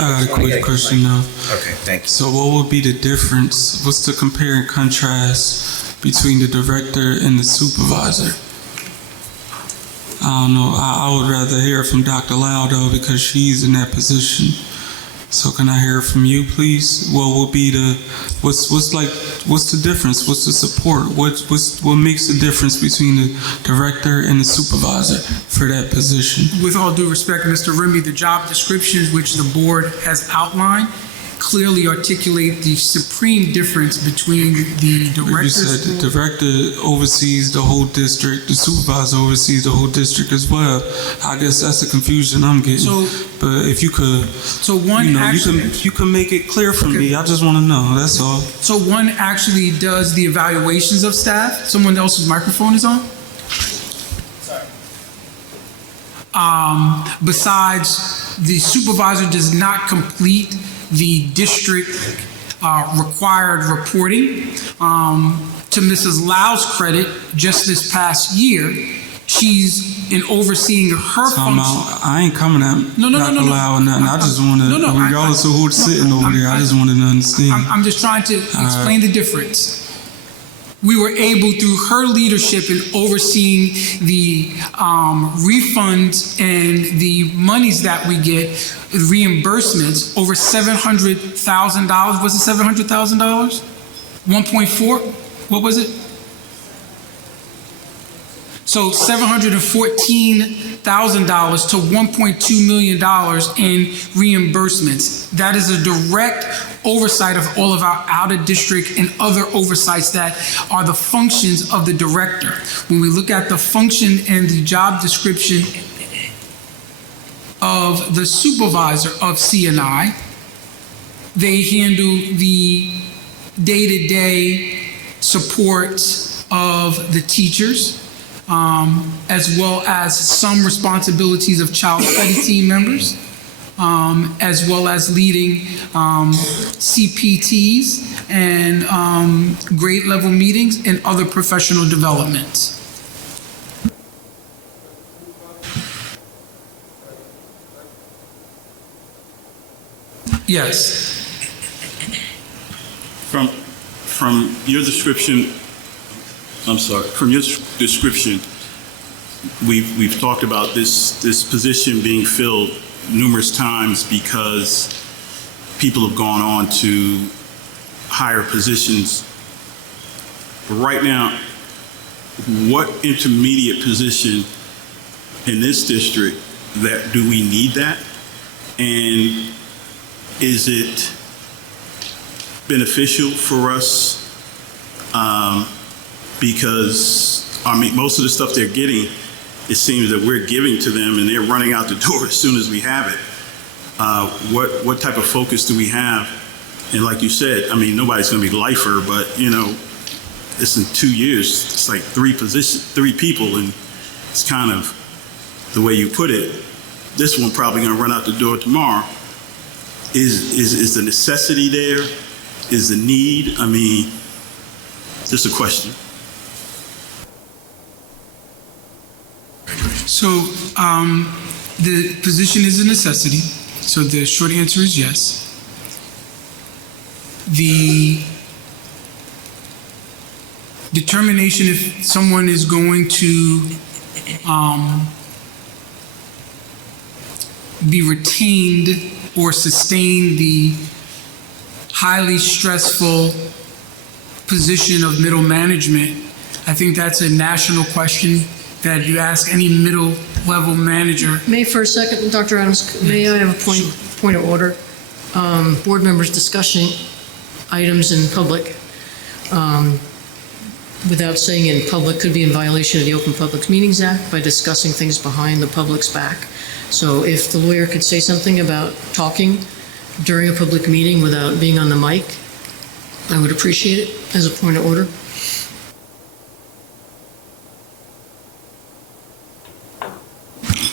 I got a quick question now. Okay, thank you. So what would be the difference? What's the compare and contrast between the director and the supervisor? I don't know. I would rather hear from Dr. Lau though, because she's in that position. So can I hear from you, please? What will be what's the difference? What's the support? What makes the difference between the director and the supervisor for that position? With all due respect, Mr. Remy, the job descriptions which the board has outlined clearly articulate the supreme difference between the director. You said the director oversees the whole district, the supervisor oversees the whole district as well. I guess that's the confusion I'm getting. So, but if you could, you can make it clear for me. I just want to know. That's all. So one actually does the evaluations of staff. Someone else's microphone is on. Besides, the supervisor does not complete the district required reporting. To Mrs. Lau's credit, just this past year, she's in overseeing her function. I ain't coming at No. Lau or nothing. I just want to, regardless of who's sitting over there, I just wanted to understand. I'm just trying to explain the difference. We were able, through her leadership in overseeing the refunds and the monies that we get, reimbursements, over $700,000. Was it $700,000? 1.4? What was it? So $714,000 to $1.2 million in reimbursements. That is a direct oversight of all of our out-of-district and other oversights that are the functions of the director. When we look at the function and the job description of the supervisor of CNI, they handle the day-to-day support of the teachers, as well as some responsibilities of child study team members, as well as leading CPTs and grade level meetings and other professional developments. Yes. From your description, from your description, we've talked about this position being filled numerous times because people have gone on to higher positions. But right now, what intermediate position in this district that do we need that? And is it beneficial for us? Because I mean, most of the stuff they're getting, it seems that we're giving to them and they're running out the door as soon as we have it. What type of focus do we have? And like you said, I mean, nobody's going to be lifer, but you know, it's in 2 years. It's like three people, and it's kind of the way you put it. This one probably going to run out the door tomorrow. Is the necessity there? Is the need? I mean, just a question. So the position is a necessity. So the short answer is yes. The determination if someone is going to be retained or sustain the highly stressful position of middle management, I think that's a national question that you ask any middle level manager. May for a second, Dr. Adams, may I have a point of order? Board members discussing items in public without saying in public could be in violation of the Open Public Meetings Act by discussing things behind the public's back. So if the lawyer could say something about talking during a public meeting without being on the mic, I would appreciate it as a point of order.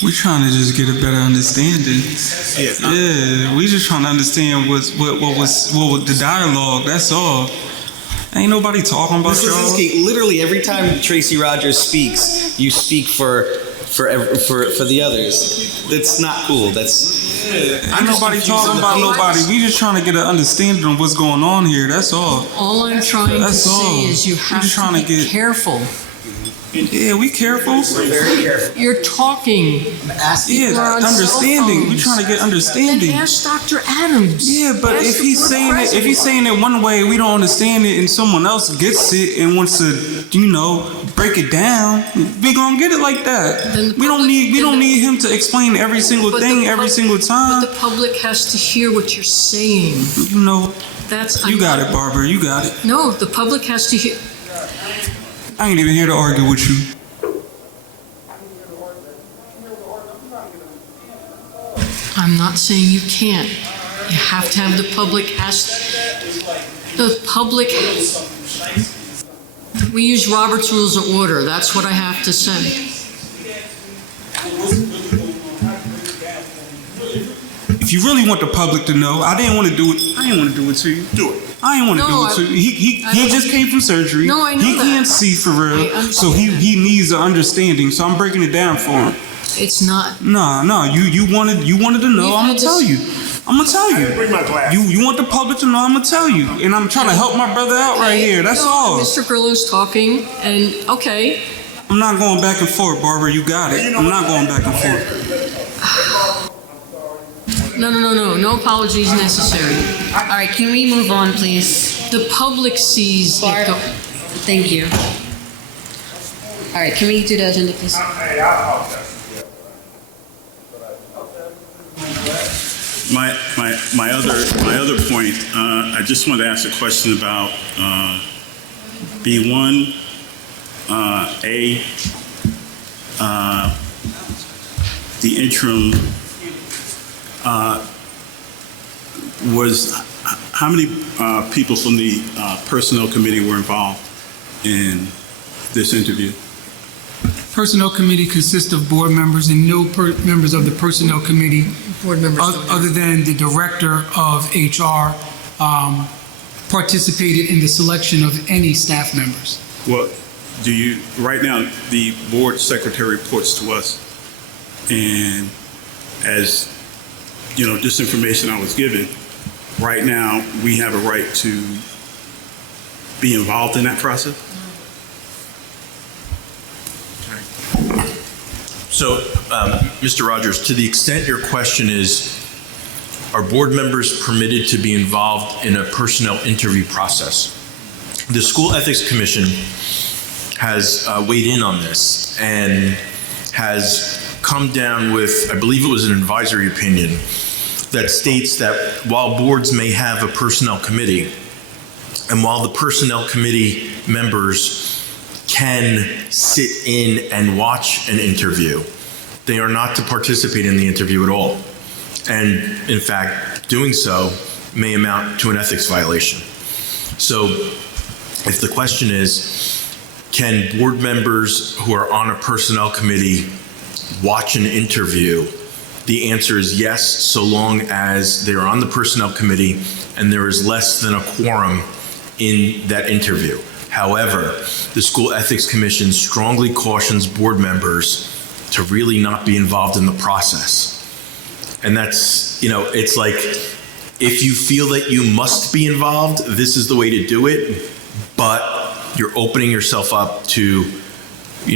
We're trying to just get a better understanding. Yeah, we just trying to understand what was the dialogue. That's all. Ain't nobody talking about Mr. y'all. Linsky, literally every time Tracy Rogers speaks, you speak for the others. That's not cool. Ain't nobody talking about nobody. We just trying to get an understanding of what's going on here. That's all. All I'm trying to say is you have to be careful Yeah, we careful. We're very careful. You're talking. I'm asking. Yeah, We're on cell understanding. We're phones. trying to get understanding. Then ask Dr. Adams. Yeah, but Ask if he's the saying it, if he's president. saying it one way, we don't understand it, and someone else gets it and wants to, break it down, we gonna get it like that. Then the We don't public- need him to explain every single But thing the every pub- single time. But the public has to hear what you're saying. That's You got it, Barbara. You got it. No, the public has to hear. I ain't even here to argue with you. I'm not saying you can't. You have to have the public we use Robert's Rules of Order. That's what I have to say. If you really want the public to know, I didn't want to do it. I didn't want to do it to you. Do it. I didn't want to No, do it to you. He just came from surgery. No, I know He that. can't see for I real, understand. so he needs an understanding. So I'm breaking it down for him. It's not. No, you wanted to know. We've I'm had gonna tell this- you. I'm gonna tell you. Bring my glass. You want the public to know. I'm gonna tell you, and I'm trying to help my brother out right here. That's No, all. Mr. Grillo's talking, and okay. I'm not going back and forth, Barbara. You got it. I'm not going back and forth. No apologies necessary. All right, can we move on, please? The public sees it go. Thank you. All right, can we do the agenda, please? My other point, I just wanted to ask a question about B1, the interim was how many people from the personnel committee were involved in this interview? Personnel committee consists of board members and no members of the personnel committee, Board members. don't other than the director of HR, participated in the selection of any staff members. Well, right now, the board secretary reports to us, and as, this information I was given, right now, we have a right to be involved in that process? So, Mr. Rogers, to the extent your question is, are board members permitted to be involved in a personnel interview process? The School Ethics Commission has weighed in on this and has come down with, I believe it was an advisory opinion, that states that while boards may have a personnel committee, and while the personnel committee members can sit in and watch an interview, they are not to participate in the interview at all. And in fact, doing so may amount to an ethics violation. So if the question is, can board members who are on a personnel committee watch an interview? The answer is yes, so long as they're on the personnel committee and there is less than a quorum in that interview. However, the School Ethics Commission strongly cautions board members to really not be involved in the process. And that's, it's like, if you feel that you must be involved, this is the way to do it, but you're opening yourself up to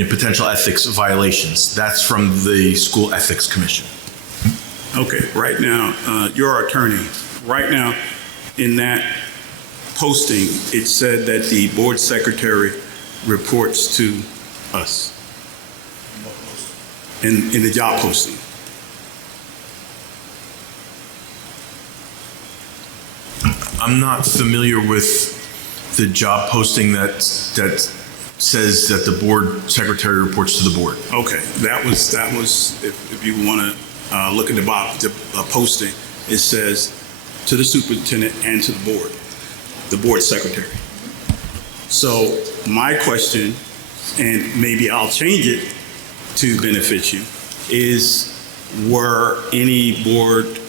potential ethics violations. That's from the School Ethics Commission. Okay, right now, you're our attorney. Right now, in that posting, it said that the board secretary reports to us in the job posting. I'm not familiar with the job posting that says that the board secretary reports to the board. Okay, that was if you want to look at the posting, it says to the superintendent and to the board secretary. So my question, and maybe I'll change it to benefit you, is were any board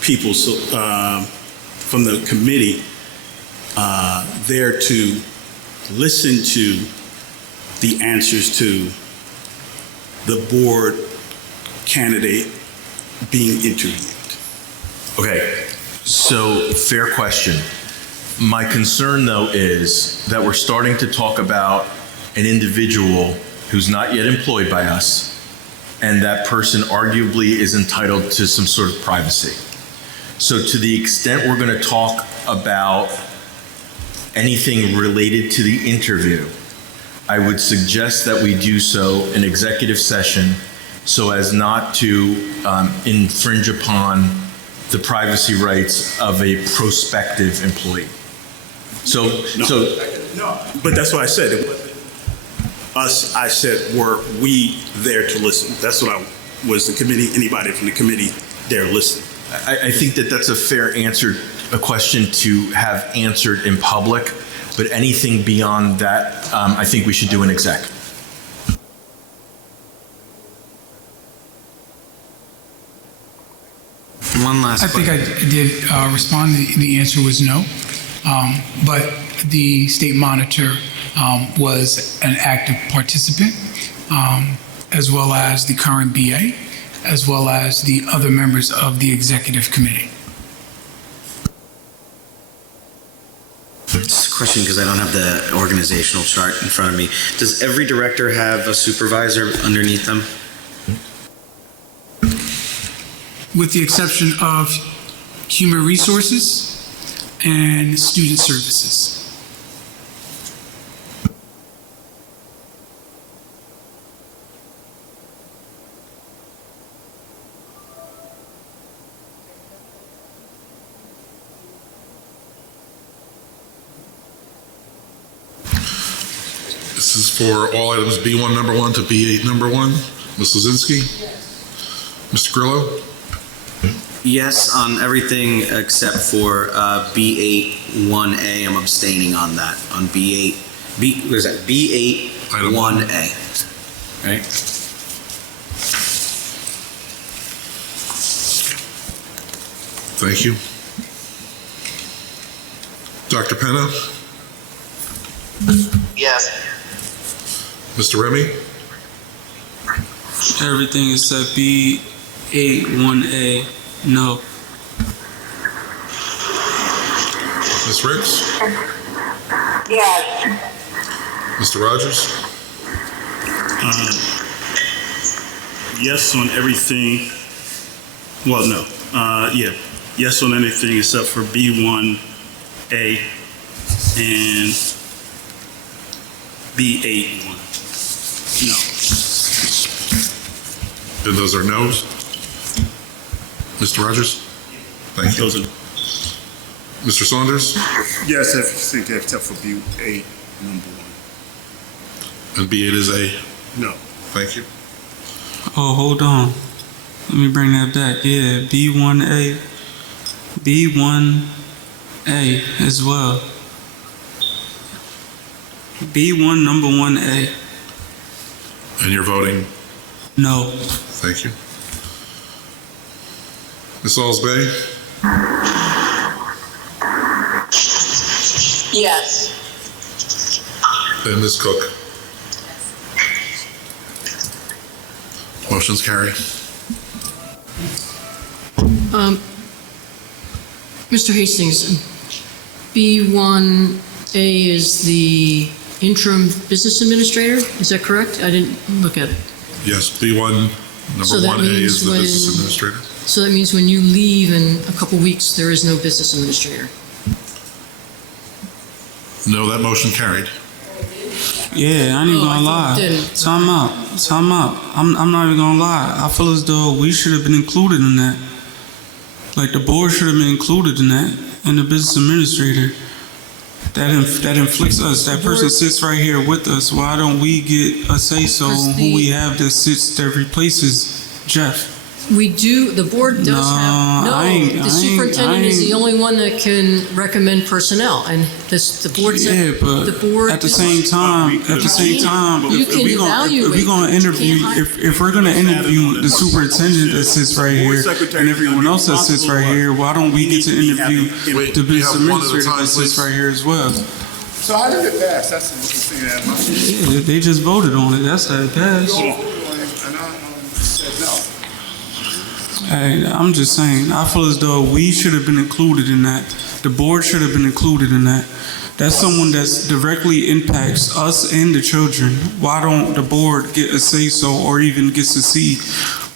people from the committee there to listen to the answers to the board candidate being interviewed? Okay, so fair question. My concern, though, is that we're starting to talk about an individual who's not yet employed by us, and that person arguably is entitled to some sort of privacy. So to the extent we're going to talk about anything related to the interview, I would suggest that we do so in executive session so as not to infringe upon the privacy rights of a prospective employee. No, but that's what I said. It wasn't us, I said, were we there to listen? That's what was the committee, anybody from the committee there listening? I think that that's a fair answer, a question to have answered in public, but anything beyond that, I think we should do an exec. One last I think I did respond. The answer was no. But the state monitor was an active participant, as well as the current BA, as well as the other members of the executive committee. Just a question, because I don't have the organizational chart in front of me. Does every director have a supervisor underneath them? With the exception of human resources and student services. This is for all items B1 number 1 to B8 number 1. Ms. Lozinski? Mr. Grillo? Yes, on everything except for B8 1A. I'm abstaining on that. On B8, what is that? B8 Item 1A. Right? Thank you. Dr. Penna? Yes. Mr. Remy? Everything except B8 1A, no. Ms. Ricks? Yes. Mr. Rogers? Yes on everything. Well, no. Yeah. Yes on anything except for B1A and B8 1. No. And those are no's? Mr. Rogers? Thank you. Those are Mr. Saunders? yes, everything except for B8 number 1. And B8 is a? No. Thank you. Oh, hold on. Let me bring that back. Yeah, B1A as well. B1 number 1A. And you're voting? No. Thank you. Ms. Alsbay? Yes. And Ms. Cook? Motion's carried. Mr. Hastings, B1A is the interim business administrator, is that correct? I didn't look at it. Yes, B1, So number that 1A is the means business when- administrator. So that means when you leave in a couple weeks, there is no business administrator. No, that motion carried. Yeah, I ain't even Oh, I gonna thought lie. it didn't. Time out. I'm not even gonna lie. I feel as though we should have been included in that. Like the board should have been included in that, and the business administrator. That inflicts us. That person sits right here with us. Why don't we get a say so on who we have that replaces Jeff? We do, the board does have, the superintendent is the only one that can recommend personnel, and the board said, Yeah, but the board. at the same time, You can if we're evaluate, gonna but you interview, can't hire. if we're gonna interview the superintendent that sits right here and everyone else that sits right here, why don't we get to interview Wait, the we business have one at a administrator time, that sits please. right here as well? So how did it pass? That's what the thing that Yeah, they just voted on it. That's how it passed. and I said no. Hey, I'm just saying, I feel as though we should have been included in that. The board should have been included in that. That's someone that's directly impacts us and the children. Why don't the board get a say-so or even gets to see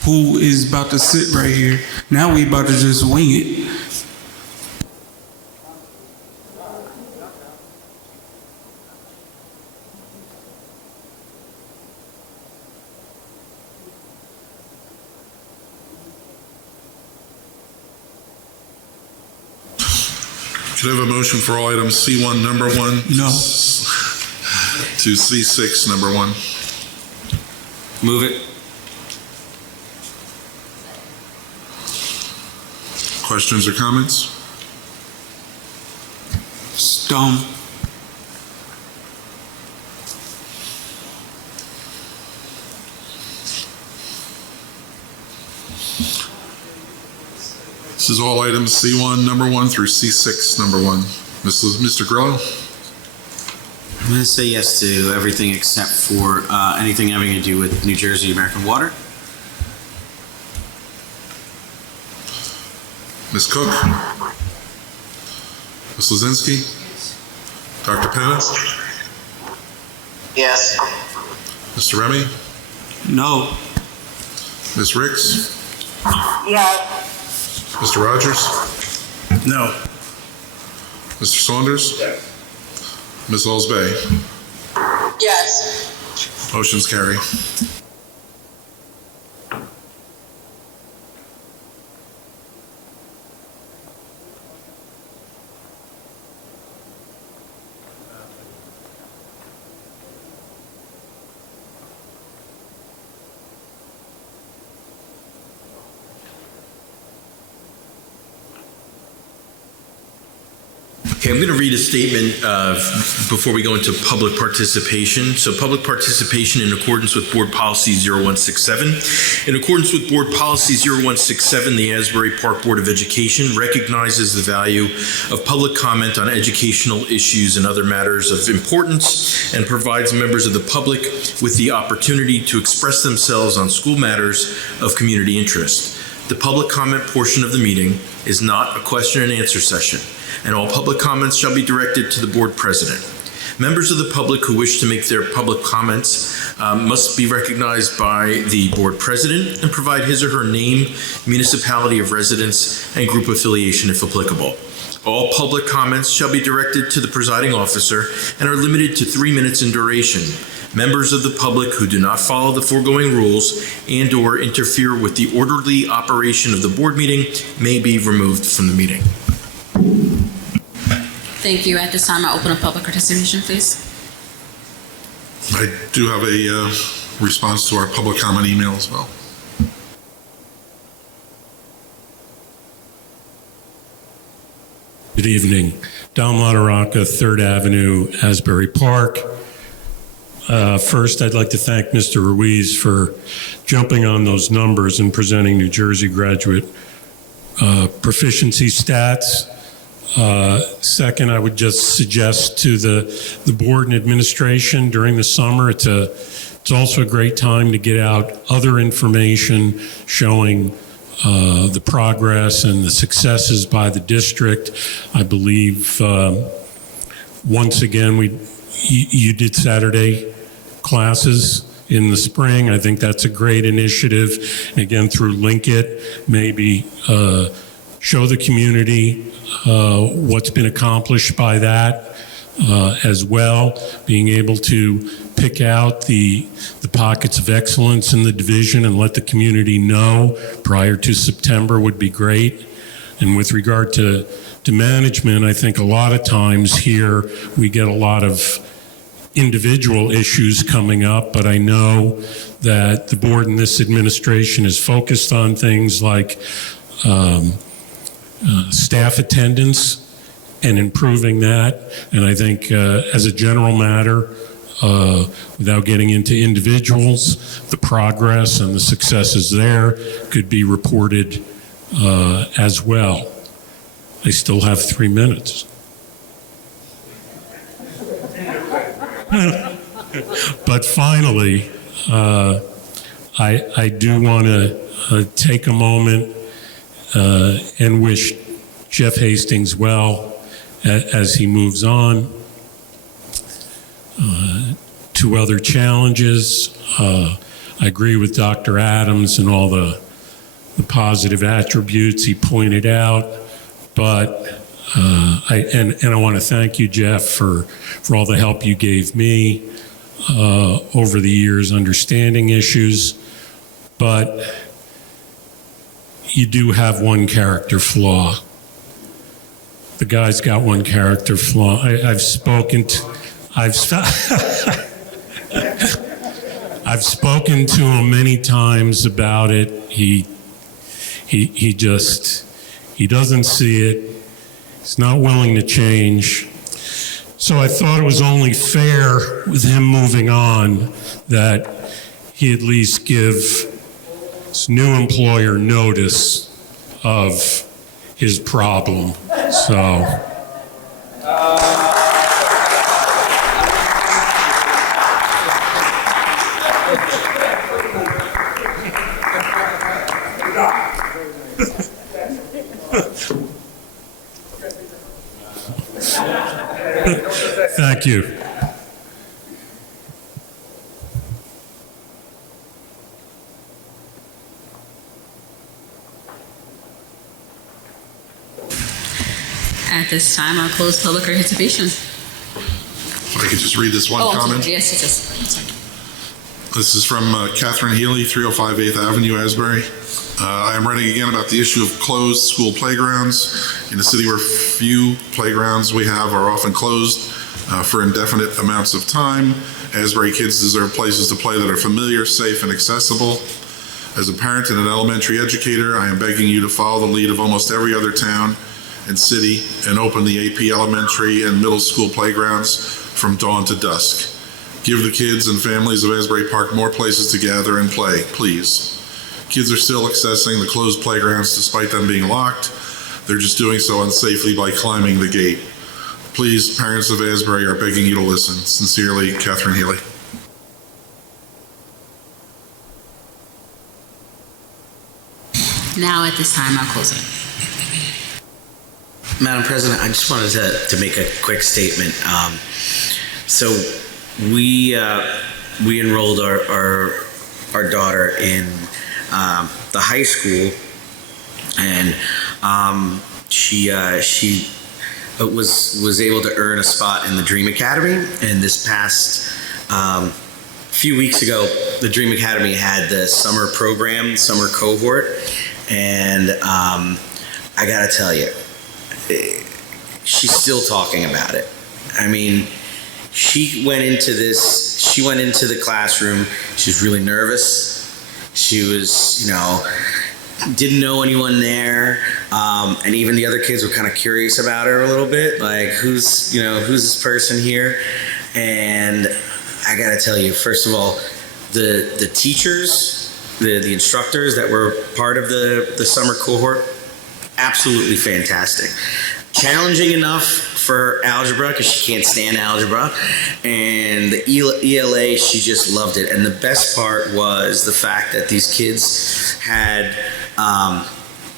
who is about to sit right here? Now we about to just wing it. Could I have a motion for all items C1, number 1? No. To C6, number 1. Move it. Questions or comments? It's dumb. This is all items C1, number 1 through C6, number 1. Mr. Grillo? I'm going to say yes to everything except for anything having to do with New Jersey American Water. Ms. Cook? Ms. Lozinski? Dr. Penna? Yes. Mr. Remy? No. Ms. Ricks? Yes. Mr. Rogers? No. Mr. Saunders? Yes. Ms. Osbey? Yes. Motion's carry. Okay, I'm going to read a statement before we go into public participation. So public participation in accordance with Board Policy 0167. In accordance with Board Policy 0167, the Asbury Park Board of Education recognizes the value of public comment on educational issues and other matters of importance and provides members of the public with the opportunity to express themselves on school matters of community interest. The public comment portion of the meeting is not a question and answer session, and all public comments shall be directed to the board president. Members of the public who wish to make their public comments must be recognized by the board president and provide his or her name, municipality of residence, and group affiliation if applicable. All public comments shall be directed to the presiding officer and are limited to 3 minutes in duration. Members of the public who do not follow the foregoing rules and/or interfere with the orderly operation of the board meeting may be removed from the meeting. Thank you. At this time, I open up public participation, please. I do have a response to our public comment email as well. Good evening. Dom Lataraka, 3rd Avenue, Asbury Park. First, I'd like to thank Mr. Ruiz for jumping on those numbers and presenting New Jersey graduate proficiency stats. Second, I would just suggest to the board and administration during the summer, it's also a great time to get out other information showing the progress and the successes by the district. I believe, once again, you did Saturday classes in the spring. I think that's a great initiative. And again, through Link It, maybe show the community what's been accomplished by that as well. Being able to pick out the pockets of excellence in the division and let the community know prior to September would be great. And with regard to management, I think a lot of times here we get a lot of individual issues coming up, but I know that the board and this administration is focused on things like staff attendance and improving that. And I think as a general matter, without getting into individuals, the progress and the successes there could be reported as well. I still have 3 minutes. But finally, I do want to take a moment and wish Jeff Hastings well as he moves on. two other challenges. I agree with Dr. Adams and all the positive attributes he pointed out, but I want to thank you, Jeff, for all the help you gave me over the years understanding issues. But you do have one character flaw. The guy's got one character flaw. I've spoken to him many times about it. He doesn't see it. He's not willing to change. So I thought it was only fair with him moving on that he at least give his new employer notice of his problem. So. Thank you. At this time, I'll close public participation. If I could just read this one comment. Yes. Sorry. This is from Catherine Healy, 305 8th Avenue, Asbury. I am writing again about the issue of closed school playgrounds. In a city where few playgrounds we have are often closed for indefinite amounts of time, Asbury kids deserve places to play that are familiar, safe, and accessible. As a parent and an elementary educator, I am begging you to follow the lead of almost every other town and city and open the AP elementary and middle school playgrounds from dawn to dusk. Give the kids and families of Asbury Park more places to gather and play, please. Kids are still accessing the closed playgrounds despite them being locked. They're just doing so unsafely by climbing the gate. Please, parents of Asbury are begging you to listen. Sincerely, Catherine Healy. Now, at this time, I'll close it. Madam President, I just wanted to make a quick statement. So we enrolled our daughter in the high school, and she was able to earn a spot in the Dream Academy. And this past few weeks ago, the Dream Academy had the summer program, summer cohort, and I gotta tell you, she's still talking about it. I mean, she went into the classroom. She was really nervous. She was, didn't know anyone there. And even the other kids were kind of curious about her a little bit, like, who's this person here? And I gotta tell you, first of all, the teachers, the instructors that were part of the summer cohort, absolutely fantastic. Challenging enough for algebra because she can't stand algebra, and the ELA, she just loved it. And the best part was the fact that these kids had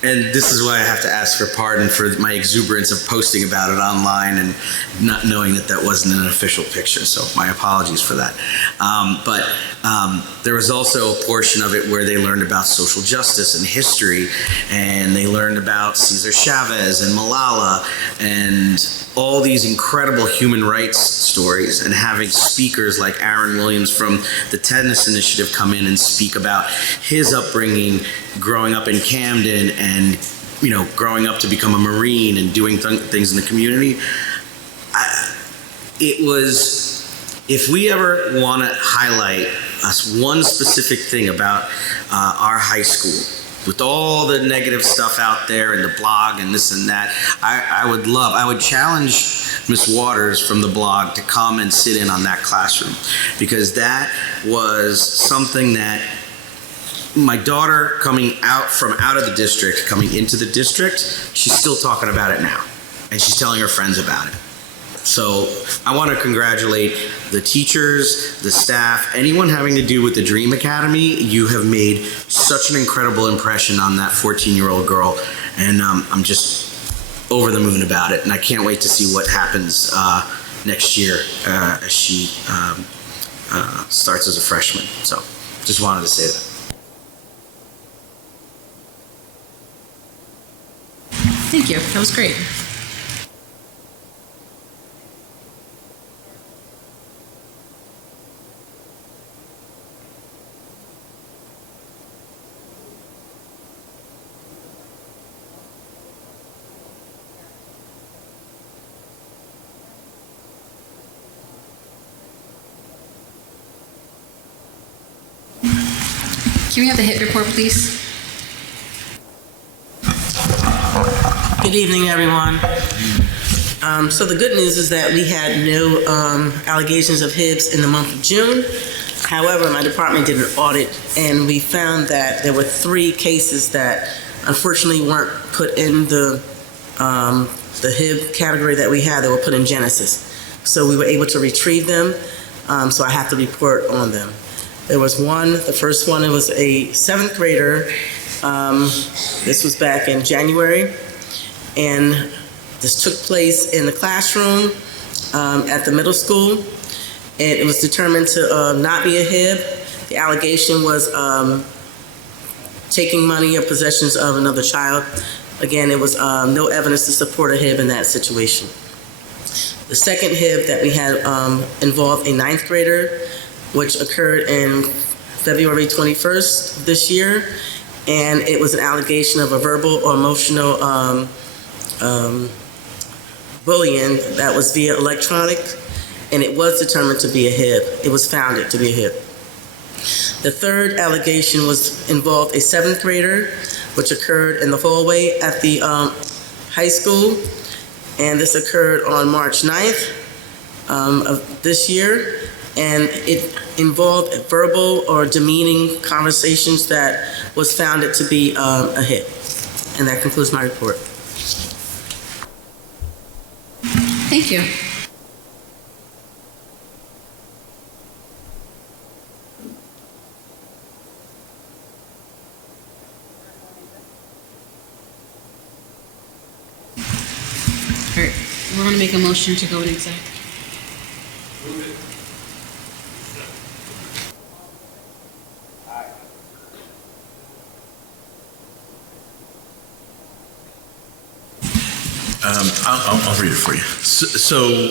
and this is why I have to ask for pardon for my exuberance of posting about it online and not knowing that wasn't an official picture. So my apologies for that. But there was also a portion of it where they learned about social justice and history, and they learned about Cesar Chavez and Malala and all these incredible human rights stories, and having speakers like Aaron Williams from the Tennis Initiative come in and speak about his upbringing growing up in Camden and growing up to become a Marine and doing things in the community. It was, if we ever want to highlight us one specific thing about our high school, with all the negative stuff out there and the blog and this and that, I would challenge Ms. Waters from the blog to come and sit in on that classroom, because that was something that my daughter coming out of the district, coming into the district, she's still talking about it now, and she's telling her friends about it. So I want to congratulate the teachers, the staff, anyone having to do with the Dream Academy. You have made such an incredible impression on that 14-year-old girl, and I'm just over the moon about it, and I can't wait to see what happens next year as she starts as a freshman. So just wanted to say that. Thank you. That was great. Can we have the HIT report, please? Good evening, everyone. So the good news is that we had no allegations of HIBs in the month of June. However, my department did an audit, and we found that there were 3 cases that unfortunately weren't put in the HIB category that we had. They were put in Genesis. So we were able to retrieve them, so I have to report on them. There was one, the first one, it was a 7th grader. This was back in January, and this took place in the classroom at the middle school. And it was determined to not be a HIB. The allegation was taking money or possessions of another child. Again, it was no evidence to support a HIB in that situation. The second HIB that we had involved a 9th grader, which occurred in February 21st this year, and it was an allegation of a verbal or emotional bullying that was via electronic, and it was determined to be a HIB. It was founded to be a HIB. The third allegation involved a 7th grader, which occurred in the hallway at the high school, and this occurred on March 9th of this year, and it involved verbal or demeaning conversations that was founded to be a HIB. And that concludes my report. Thank you. All right, we want to make a motion to go in exec. I'll read it for you. So,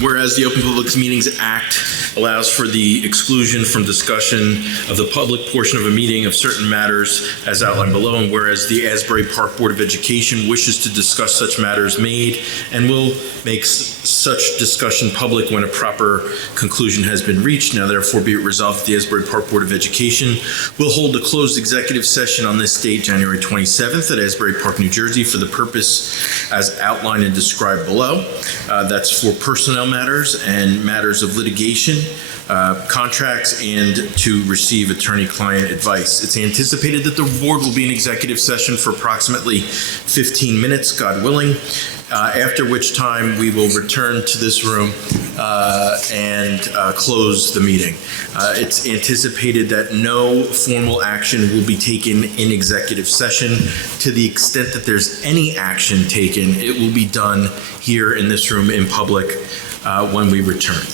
whereas the Open Public Meetings Act allows for the exclusion from discussion of the public portion of a meeting of certain matters as outlined below, and whereas the Asbury Park Board of Education wishes to discuss such matters made and will make such discussion public when a proper conclusion has been reached, now therefore be it resolved that the Asbury Park Board of Education will hold a closed executive session on this date, January 27th at Asbury Park, New Jersey, for the purpose as outlined and described below. That's for personnel matters and matters of litigation, contracts, and to receive attorney-client advice. It's anticipated that the board will be in executive session for approximately 15 minutes, God willing, after which time we will return to this room and close the meeting. It's anticipated that no formal action will be taken in executive session. To the extent that there's any action taken, it will be done here in this room in public when we return.